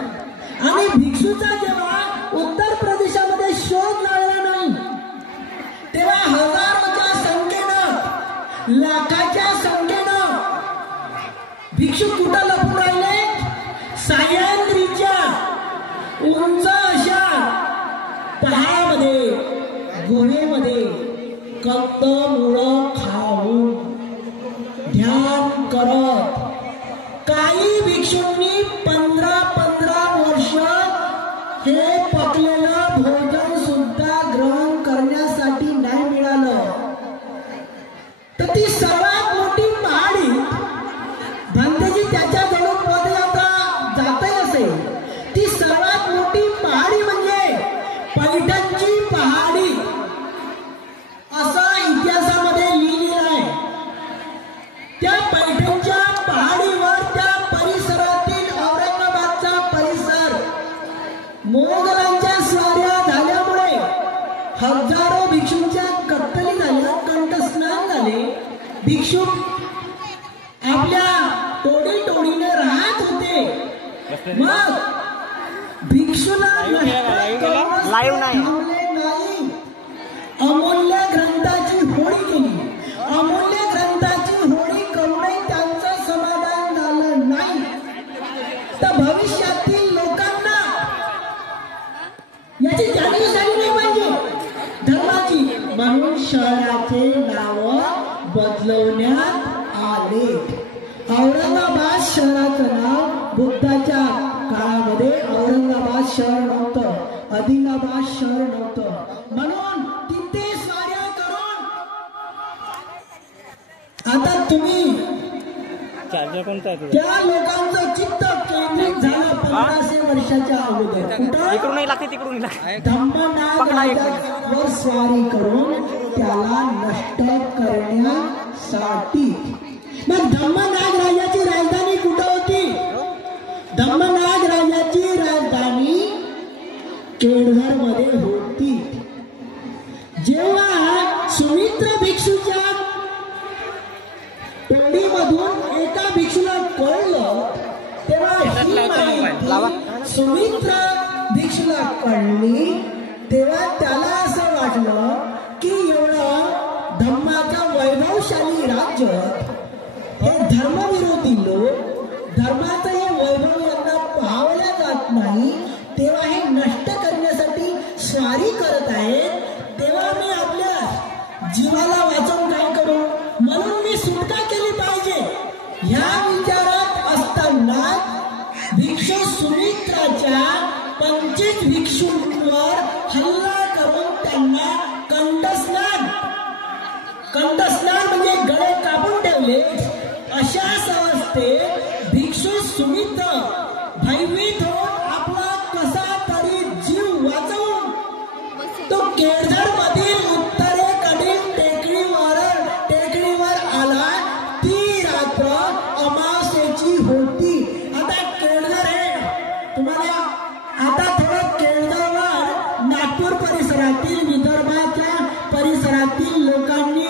आणि भिक्षूचा जेव्हा उत्तर प्रदेशामध्ये शोध लागला नाही तेव्हा हजारोच्या संख्येनं, लाखाच्या संख्येनं भिक्षू कुठं लपून राहिले, सह्याद्रीच्या उंच अशा पहाडामध्ये, गुहेमध्ये कंदमुळं खाऊन ध्यान करत. काही भिक्षूंनी 15 वर्ष हे पकलेलं भोजन सुद्धा ग्रहण करण्यासाठी नाही मिळालं. तर ती सर्वात मोठी पहाडी, भंतेजी त्याच्याजवळ पदयात्रा जाते असेल, ती सर्वात मोठी पहाडी म्हणजे पैठणची पहाडी असं इतिहासामध्ये लिहिलेलं आहे. त्या पैठणच्या पहाडीवर त्या परिसरातील औरंगाबादचा परिसर मोगलांच्या स्वाऱ्या झाल्यामुळे हजारो भिक्षूंच्या कत्तली झाल्या, कंठस्नान झाले. भिक्षू आपल्या टोळीने राहत होते. मग भिक्षूला लाईव्ह नाही, अमूल्य ग्रंथाची होळी केली. अमूल्य ग्रंथाची होळी करूनही त्यांचं समाधान झालं नाही. तर भविष्यातील लोकांना याची जाणीव झाली नाही पाहिजे धर्माची, म्हणून शहराचे नाव बदलवण्यात आले. औरंगाबाद शहराचं नाव बुद्धाच्या काळामध्ये औरंगाबाद शहर नव्हतं, आदिलाबाद शहर नव्हतं. म्हणून तिथे स्वाऱ्या करून आता तुम्ही त्या लोकांचं चित्त केंद्रित झालं 1500 वर्षाच्या अगोदर. कुठं धम्मनाग राजावर स्वारी करून त्याला नष्ट करण्यासाठी. मग धम्मनाग राजाची राजधानी कुठं होती? धम्मनाग राजाची राजधानी केळझर मध्ये होती. जेव्हा सुमित्र भिक्षूच्या टोळीमधून एका भिक्षूला कळलं तेव्हा ही माहिती सुमित्र भिक्षूला कळली. तेव्हा त्याला असं वाटलं की एवढं धम्माचं वैभवशाली राज्य, हे धर्मविरोधी लोक, धर्माचं हे वैभव यांना पाहवल्या जात नाही, तेव्हा हे नष्ट करण्यासाठी स्वारी करत आहेत. तेव्हा मी आपल्या जीवाला वाचवून काय करू, म्हणून मी सुटका केली पाहिजे. ह्या विचारात असताना भिक्षू सुमित्राच्या 25 भिक्षूंवर हल्ला करून त्यांना कंठस्नान म्हणजे गळे कापून ठेवले. अशा अवस्थेत भिक्षू सुमित्र भयभीत होऊन आपला कसा तरी जीव वाचवून तो केळझर मधील उत्तरेकडील टेकडीवर आला. ती रात्र अमावास्येची होती. आता केळझर हे तुम्हाला आता थोडं केळझरवर नागपूर परिसरातील, विदर्भाच्या परिसरातील लोकांनी,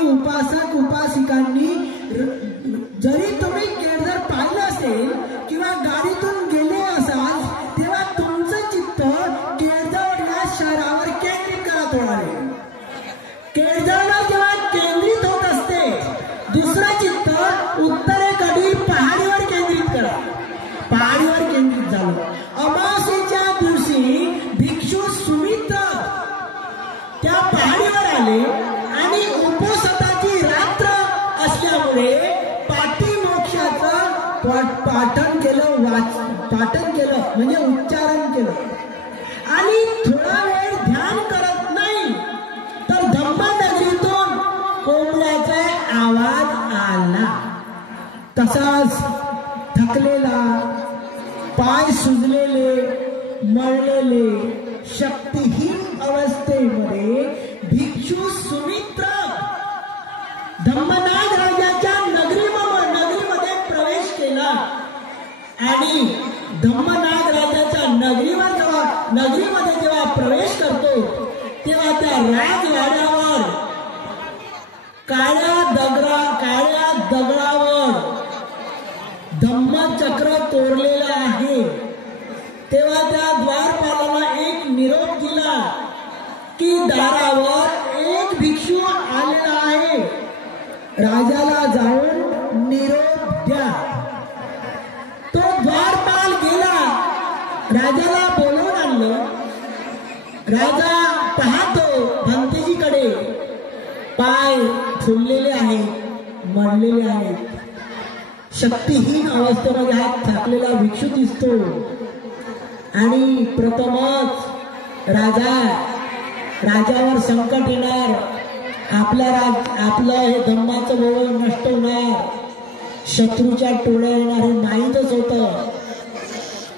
उपासिकांनी जरी तुम्ही केळझर पाहिलं असेल किंवा गाडीतून गेले असाल तेव्हा तुमचं चित्त केळझर या शहरावर केंद्रित करत होणार आहे. केळझरला जेव्हा आले आणि उपोषणाची रात्र असल्यामुळे पाठीमोक्षाचं पाठन केलं म्हणजे उच्चारण केलं आणि थोडा वेळ ध्यान करत नाही तर धम्मनगरीतून कोंबड्याचा आवाज आला. तसाच थकलेला, पाय सुजलेले, मळलेले, शक्तिहीन अवस्थेमध्ये भिक्षू सुमित्र धम्मनाग राजाच्या नगरीमध्ये प्रवेश केला आणि धम्मनाग राजाच्या नगरीमध्ये जेव्हा प्रवेश करतो तेव्हा त्या राजवाड्यावर काळ्या दगडावर धम्मचक्र कोरलेलं आहे. तेव्हा त्या द्वारपालाला एक निरोप दिला की दारावर एक भिक्षू आलेला आहे, राजाला जाऊन निरोप द्या. तो द्वारपाल गेला, राजाला बोलवून आणलं. राजा पाहतो भंतेजीकडे, पाय फुललेले आहेत, मळलेले आहेत, शक्तिहीन अवस्थेमध्ये हा थकलेला भिक्षू दिसतो आणि प्रथमच राजावर संकट येणार, आपलं हे धम्माचं बळ नष्ट होणार, शत्रूच्या टोळ्या येणार हे माहीतच होतं.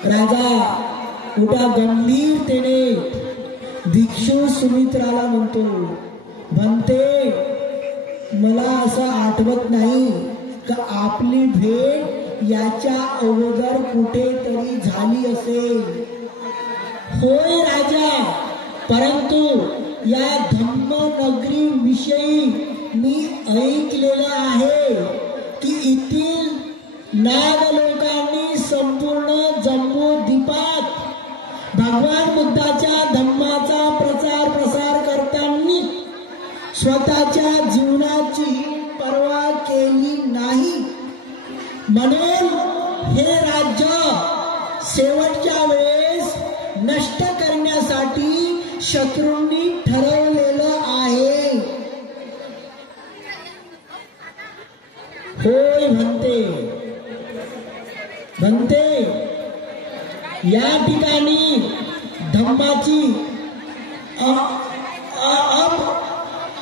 राजा उद्या गंभीरतेने भिक्षू सुमित्राला म्हणतो, भंते, मला असं आठवत नाही का आपली भेट याच्या अगोदर कुठेतरी झाली असेल. होय राजा, परंतु या धम्मनगरी विषयी मी ऐकलेलं आहे की येथील नागलोकांनी संपूर्ण जम्बूद्वीपात भगवान बुद्धाच्या धम्माचा प्रसार करताना स्वतःच्या जीवनाची पर्वा केली नाही. म्हणून हे राज्य शेवटच्या वेळेस नष्ट करण्यासाठी शत्रूंनी ठरवलेलं आहे. होय म्हणते, या ठिकाणी धम्माची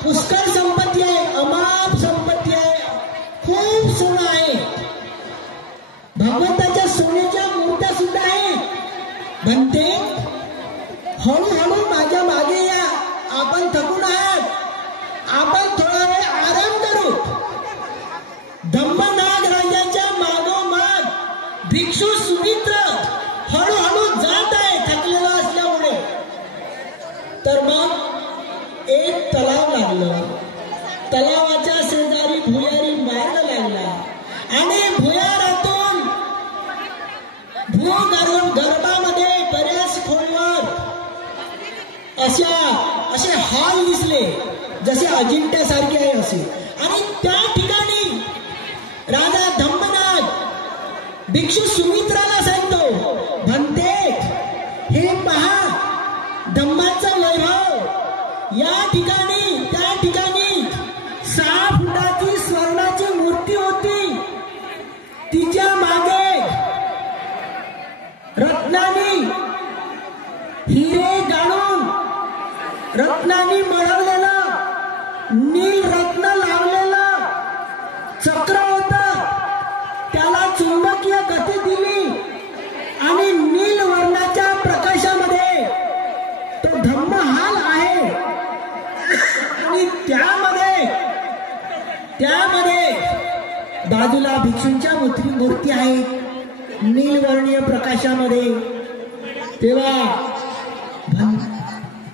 पुष्कळ संपत्ती आहे, अमाप संपत्ती आहे, खूप सोनं आहे, भगवंताच्या सोन्याच्या मूर्त्या सुद्धा आहेत. म्हणते, हळूहळू माझ्या मागे या, आपण थकून आहात, आपण थोडा वेळ आराम करू. धम्मनाग राजाच्या मागोमाग भिक्षू सुमित्र हळूहळू जात आहे थकलेला असल्यामुळे. तर मग एक तलाव लागलं, तलावाच्या शेजारी भुयारी मार्ग लागला आणि भुयारातून गर्भामध्ये बऱ्याच खोलवर असे हॉल दिसले, जसे अजिंठ्यासारखे आहे असे. आणि त्या ठिकाणी राजा धम्मनाग भिक्षू सुमित्राला सांगतो, म्हणते, हे पहा धम्माचं वैभव. या ठिकाणी त्या ठिकाणी 6 फुटाची स्वर्णाची मूर्ती होती, तिच्या मागे रत्नांनी हिरे गाळून रत्नांनी मळवलेलं नील रत्न लावलेलं चक्र होतं, त्याला चुंबकीय गती दिली आणि नील वर्णाच्या प्रकाशामध्ये तो धम्महाल आहे आणि त्यामध्ये बाजूला भिक्षूंच्या मूर्ती आहेत नीलवर्णीय प्रकाशामध्ये. तेव्हा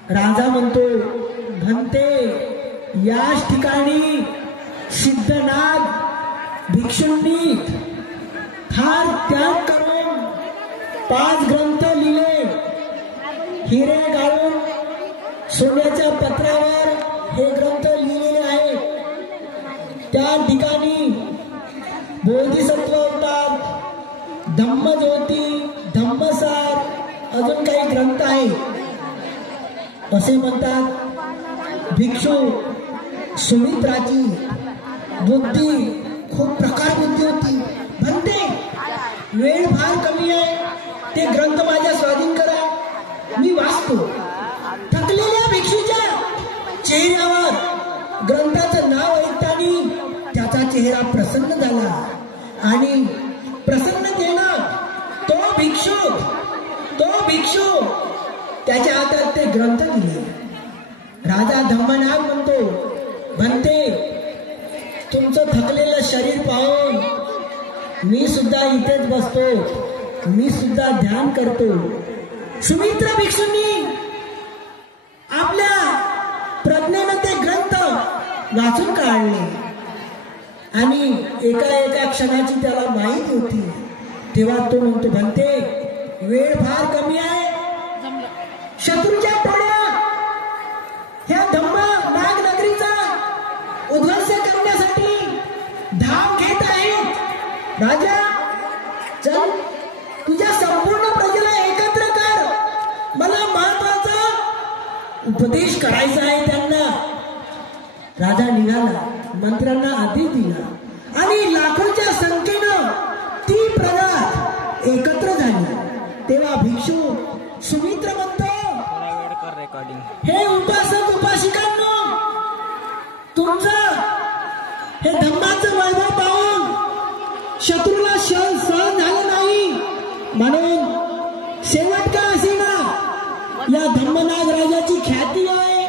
राजा म्हणतो, म्हणते, याच ठिकाणी सिद्धनाथ भिक्षूंनी फार त्याग करून 5 ग्रंथ लिहिले, हिरे गाळून सोन्याच्या पत्रावर हे ग्रंथ लिहिलेले आहेत. त्या ठिकाणी बोधिसत्व होतात, धम्मज्योती, धम्मसार, अजून काही ग्रंथ आहेत. असे म्हणतात भिक्षू सुमित्राची बुद्धी खूप प्रकार बुद्धी होती. म्हणते वेळ फार कमी आहे, ते ग्रंथ माझ्या स्वाधीन करा, मी वाचतो. थकलेल्या भिक्षूच्या चेहऱ्यावर ग्रंथाचं नाव ऐकताना त्याचा चेहरा प्रसन्न झाला आणि प्रसन्नतेनं तो भिक्षू त्याच्या हातात ते ग्रंथ दिले. राजा धम्मनाग म्हणतो, म्हणते तुमचं थकलेलं शरीर पाहून मी सुद्धा इथेच बसतो, मी सुद्धा ध्यान करतो. सुमित्रा भिक्षूंनी आपल्या प्रज्ञेनं ते ग्रंथ वाचून काढले आणि एका क्षणाची त्याला माहिती होती. तेव्हा तो म्हणतो, म्हणते वेळ फार कमी आहे, शत्रूच्या टोळ्या ह्या धम्मा नाग नगरीचा उद्ध्वंस करण्यासाठी धाव घेत आहेत. राजा चल, तुझ्या संपूर्ण प्रजेला एकत्र कर, मला महत्वाचा उपदेश करायचा आहे त्यांना. राजा निघाला, मंत्र्यांना आदेश दिला आणि लाखोच्या संख्येनं ती प्रजा एकत्र झाली. तेव्हा भिक्षू सुमित्र म्हणतो, हे उपासक उपासिकांनो, तुमचं हे धम्माचं वैभव पाहून शत्रूला सहन झालं नाही, म्हणून शेवट का असेना या धम्मनाग राजाची ख्याती आहे.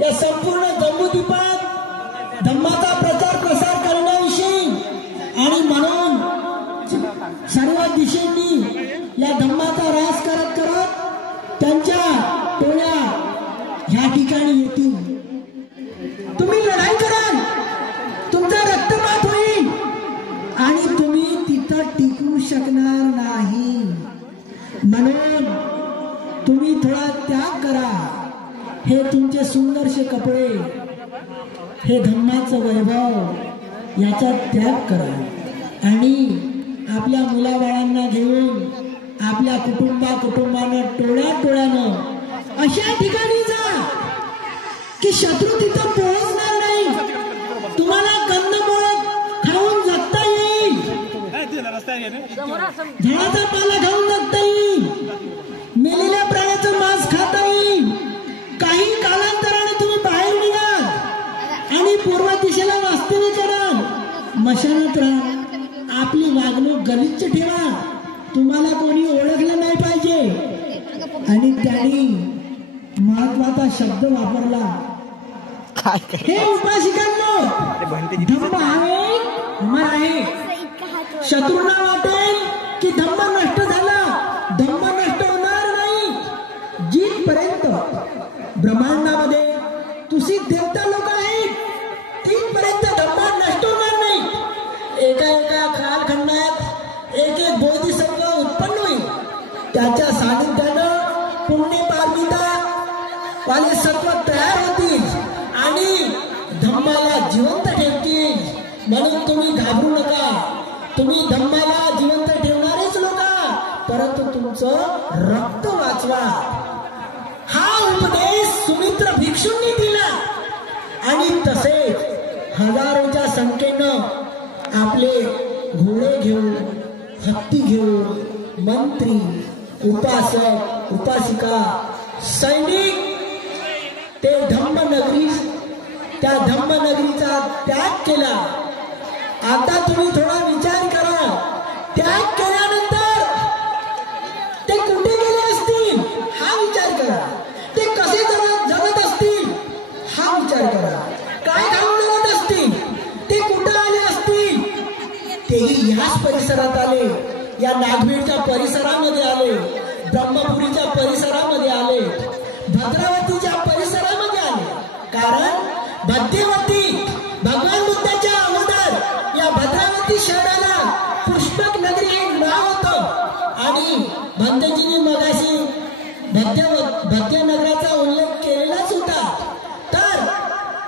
या संपूर्ण जम्बूद्वीपात धम्माचा प्रचार प्रसार करण्याविषयी आणि म्हणून सर्व दिशेंनी या धम्माचा रास करत करत त्यांच्या टोळ्या ह्या ठिकाणी येतील. तुम्ही लढाई कराल, तुमचा रक्तपात होईल आणि तुम्ही तिथं टिकू शकणार नाही, म्हणून तुम्ही थोडा त्याग करा. हे तुमचे सुंदरसे कपडे, हे धम्माचं वैभव, याचा त्याग करा आणि आपल्या मुलाबाळांना घेऊन आपल्या कुटुंबानं टोळ्यानं अशा ठिकाणी जा की शत्रू तिथं पोहोचणार नाही. तुम्हाला कंदमुळ खाऊन जगता येईल, झाडाचा पाला खाऊन जगता येईल, मेलेल्या प्राण्याचं मांस खाता येईल. काही कालांतराने तुम्ही बाहेर निघाल आणि पूर्व दिशेला वास्तव्य कराल, मशानात राहा. आपली वागणूक गलिच्छ ठेवा, तुम्हाला कोणी ओळखलं नाही पाहिजे. आणि त्यांनी महत्वाचा शब्द वापरला, हे उपासिकांनो, धम्म आहे अमर आहे. शत्रूंना वाटेल की धम्म नष्ट झाला, धम्म नष्ट होणार नाही. जिथपर्यंत ब्रह्मांडामध्ये तुझी देवता लोक आहेत, तिथपर्यंत धम्म नष्ट होणार नाही. एका कालखंडात एक बोधिसत्व उत्पन्न होईल, त्याच्या सानिध्यानं पुण्य पार्मिता वाले सत्व तयार होतील आणि धम्माला जिवंत ठेवतील. म्हणून तुम्ही घाबरू नका, तुम्ही धम्माला जिवंत ठेवणारेच लोक, परंतु तुमचं रक्त वाचवा. हा उपदेश सुमित्र भिक्षूंनी दिला आणि तसेच हजारोच्या संख्येनं आपले घोडे घेऊन, हत्ती घेऊन मंत्री, उपासक, उपासिका, सैनिक ते धम्मनगरी, त्या धम्मनगरीचा त्याग केला. आता तुम्ही थोडा विचार करा, त्याग केल्यानंतर ते कुठे गेले असतील हा विचार करा. ते कसे जगत असतील हा विचार करा. काय खाऊन जगत असतील, ते कुठं आले असतील. तेही याच परिसरात आले, या नागभीडच्या परिसरामध्ये आले, ब्रह्मपुरीच्या परिसरामध्ये आले, भद्रावतीच्या परिसरामध्ये आले. कारण मध्यवर्ती भगवान बुद्धाच्या अगोदर या भद्रावती शहराला पुष्पक नगरी हे नाव होतं आणि भंतेजींनी मगाशी भद्य नगराचा उल्लेख केलेलाच होता. तर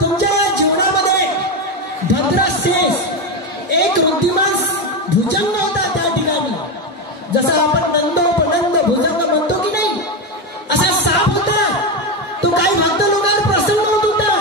तुमच्या या जीवनामध्ये भद्रशेष एक वृद्धिमान भुजंग होता त्या ठिकाणी. जसं आपण नंद भुजंग म्हणतो की नाही, असा साप होता. तो काही भक्त लोकांना प्रसन्न होत होता.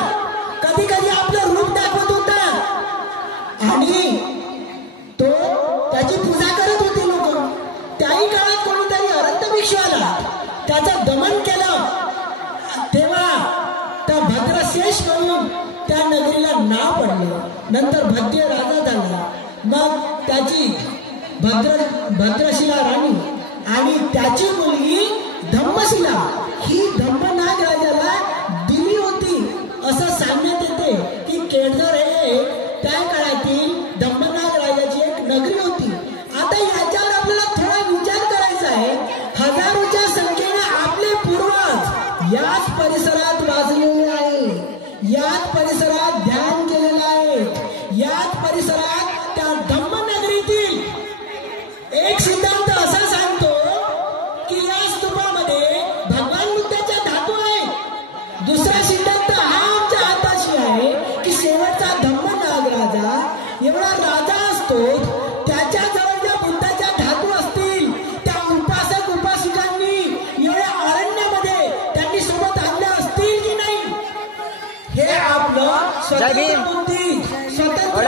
नाव पडलं. नंतर भद्य राजा झाला. मग त्याची भद्रशिला राणी आणि त्याची मुलगी धम्मशिला ही धम्मनाग राजाला दिली होती असं सांगण्यात येते की केळझर हे त्या काळातील धम्मनाग राजाची एक नगरी होती. आता याच्यावर आपल्याला थोडा विचार करायचा आहे. हजारोच्या संख्येने आपले पूर्वज याच परिसरात वाचलेले आहे, याच परिसरात ध्यान केलेलं आहे, याच परिसरात त्या धम्मनगरीतील एक सिद्धांत असा सांगतो की या स्तूपामध्ये भगवान बुद्धाच्या धातू आहे. दुसरा सिद्धांत हा आमच्या हाताशी आहे की शेवटचा धम्मनाग राजा एवढा राजा असतो त्याच्या जवळ ज्या बुद्धाच्या धातू असतील त्या उपासक उपासिकांनी एवढ्या अरण्यामध्ये त्यांनी सोबत आणल्या असतील की नाही हे आपलं स्वतंत्र बुद्धी स्वतंत्र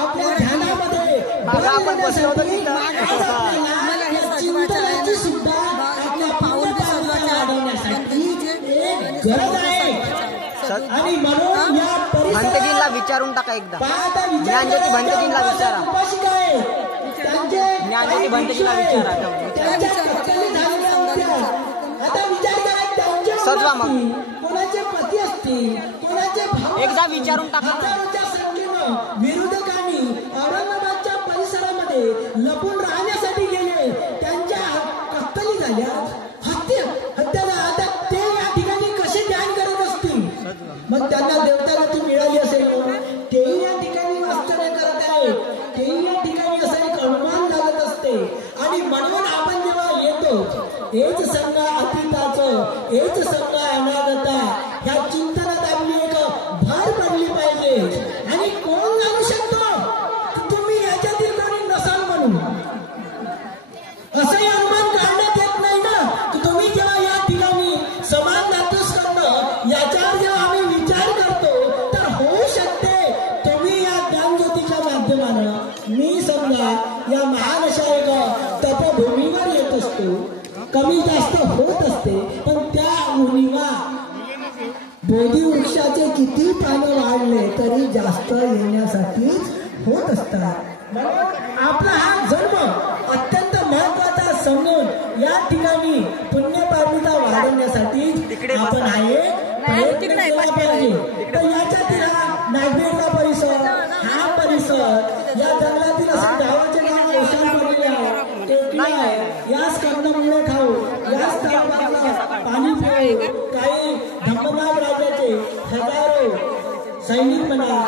आपल्या ध्यानामध्ये आपण बसलो होतो तिथं चिंतनाची सुद्धा आपल्या पाऊल वाढवण्यासाठी एक गरज आहे. आणि म्हणून या भंतजींना विचारून टाका एकदा. ज्ञानज्योती भंतजींना विचारा. ज्ञानज्योती भंतजींना विचारा. आता विचार करा त्यांच्या सजवा मग. कोणाचे पती असतील, कोणाचे भाऊ एकदा विचारून टाका. हजारोच्या संख्येनं विरोधकांनी औरंगाबादच्या परिसरामध्ये लपून राहण्यासाठी गेले. त्यांच्या कत्तली झाल्या, हत्या झाल्या. आता ते या ठिकाणी कसे ध्यान करत असतील? मग त्यांना देवतागती मिळाली असेल. तेही या ठिकाणी वास्तव्य करत आहे, तेही या ठिकाणी असं एक अनुमान लागत असते. आणि म्हणून आपण जेव्हा येतो हेच संघ अतीताचं, हेच संघ अनागता ह्या चिंतनात आपली एक भर पडली पाहिजे. आणि कोण जाणू शकतो तुम्ही याच्यातील कोणी नसाल म्हणून असंही अनुमान काढण्यात येत नाही ना. तुम्ही जेव्हा या ठिकाणी समान नातूस करणं याच्यावर जेव्हा आम्ही विचार करतो तर होऊ शकते तुम्ही या ज्ञानज्योतीच्या माध्यमानं मी समजा या महान अशा एक तपभूमीवर येत असतो. कमी जास्त होत असते पण त्या मुलीला बोधी वृक्षाचे किती पानं वाढले तरी जास्त येण्यासाठीच होत असतात. आपला हा जन्म अत्यंत महत्वाचा समजून या ठिकाणी पुण्यपारमिता वाढवण्यासाठी आपण आहे प्रयत्न केला पाहिजे. तर याच्यातील हा नागवेडचा परिसर, हा परिसर या जंगलातील असं गावाचे गाव ओशान पडलेले आहे, टेकडी आहे. याच कंदमुळे खाऊ, याच पाणी पिऊ. काही धम्मनाग राजाचे हजारो सैनिक म्हणा,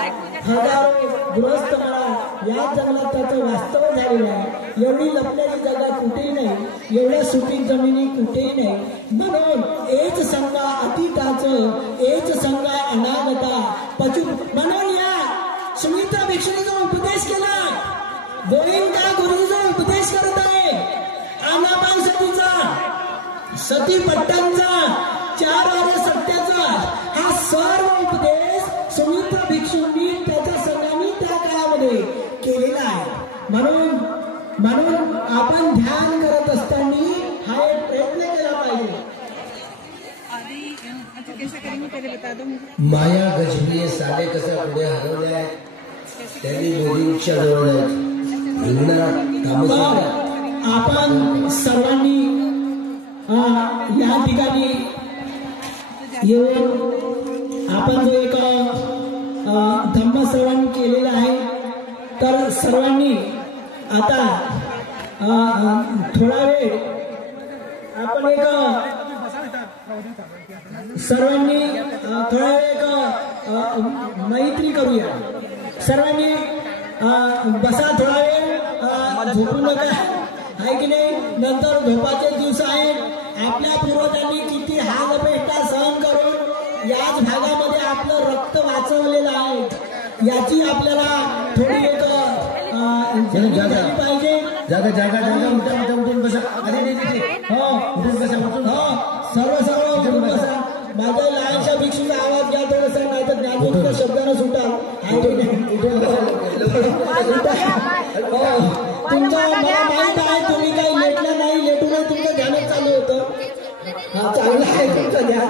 हजारो गृहस्थ म्हणा या जंगलात त्याचं वास्तव झालेलं आहे. एवढी लपलेली जागा कुठेही नाही, एवढ्या सुपीक जमिनी कुठेही नाही. म्हणून एच संगा अतीताचं, एच संगा अनागता पचू. म्हणून या सुमित्रा भिक्षुणीचा उपदेश केला. गोविंदा गुरुजीचा उपदेश करत आहे. आनापान सतीचा, सती पट्टांचा, 4 आर्य सत्याचा हा सर्व उपदेश सुमित्रा भिक्षूंनी त्याच्या संघाने त्या काळामध्ये केलेला आहे. म्हणून आपण ध्यान करत असताना हा एक प्रयत्न केला पाहिजे. माया गजबी साडे कसा पुढे हरवल्या त्यांनी मोदींच्या जवळ आपण सर्वांनी या ठिकाणी येऊन आपण जो एक धम्मश्रवण केलेला आहे तर सर्वांनी आता थोडा वेळ आपण एक सर्वांनी थोडा वेळ मैत्री करूया. सर्वांनी बसा थोडा वेळ, झोपू नका आहे की नाही. नंतर झोपाचे दिवस आहेत. आपल्या पूर्वजांनी किती हाल अपेष्टा सहन करून याच भागामध्ये आपलं रक्त वाचवलेलं आहे. याची आपल्याला थोडी एक पाहिजे. जागा जागा जागा उठून बसा. हो उठून बसा, सर्व उठून बसा. माझ्या लहानशा भिक्षूचा आवाज घ्या थोडंसं, नाही तर ज्ञानज्योतीच्या शब्दानं सुटा. तुमचं मला माहित आहे तुम्ही काही लेटलं नाही, लेटू नाही, तुमचं ध्यानच चालू होतं. हा चांगलं आहे तुमचं ध्यान.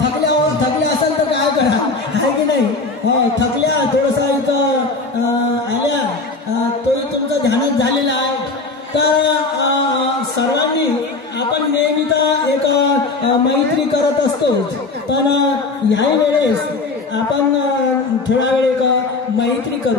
थकले असेल तर काय करा आहे की नाही. थकल्या थोडसा इथं आल्या तोही तुमचं ध्यानात झालेला आहे. तर सर्वांनी आपण नेहमी तर एक मैत्री करत असतोच, पण ह्याही वेळेस आपण थोडा वेळ एक मैत्री करू.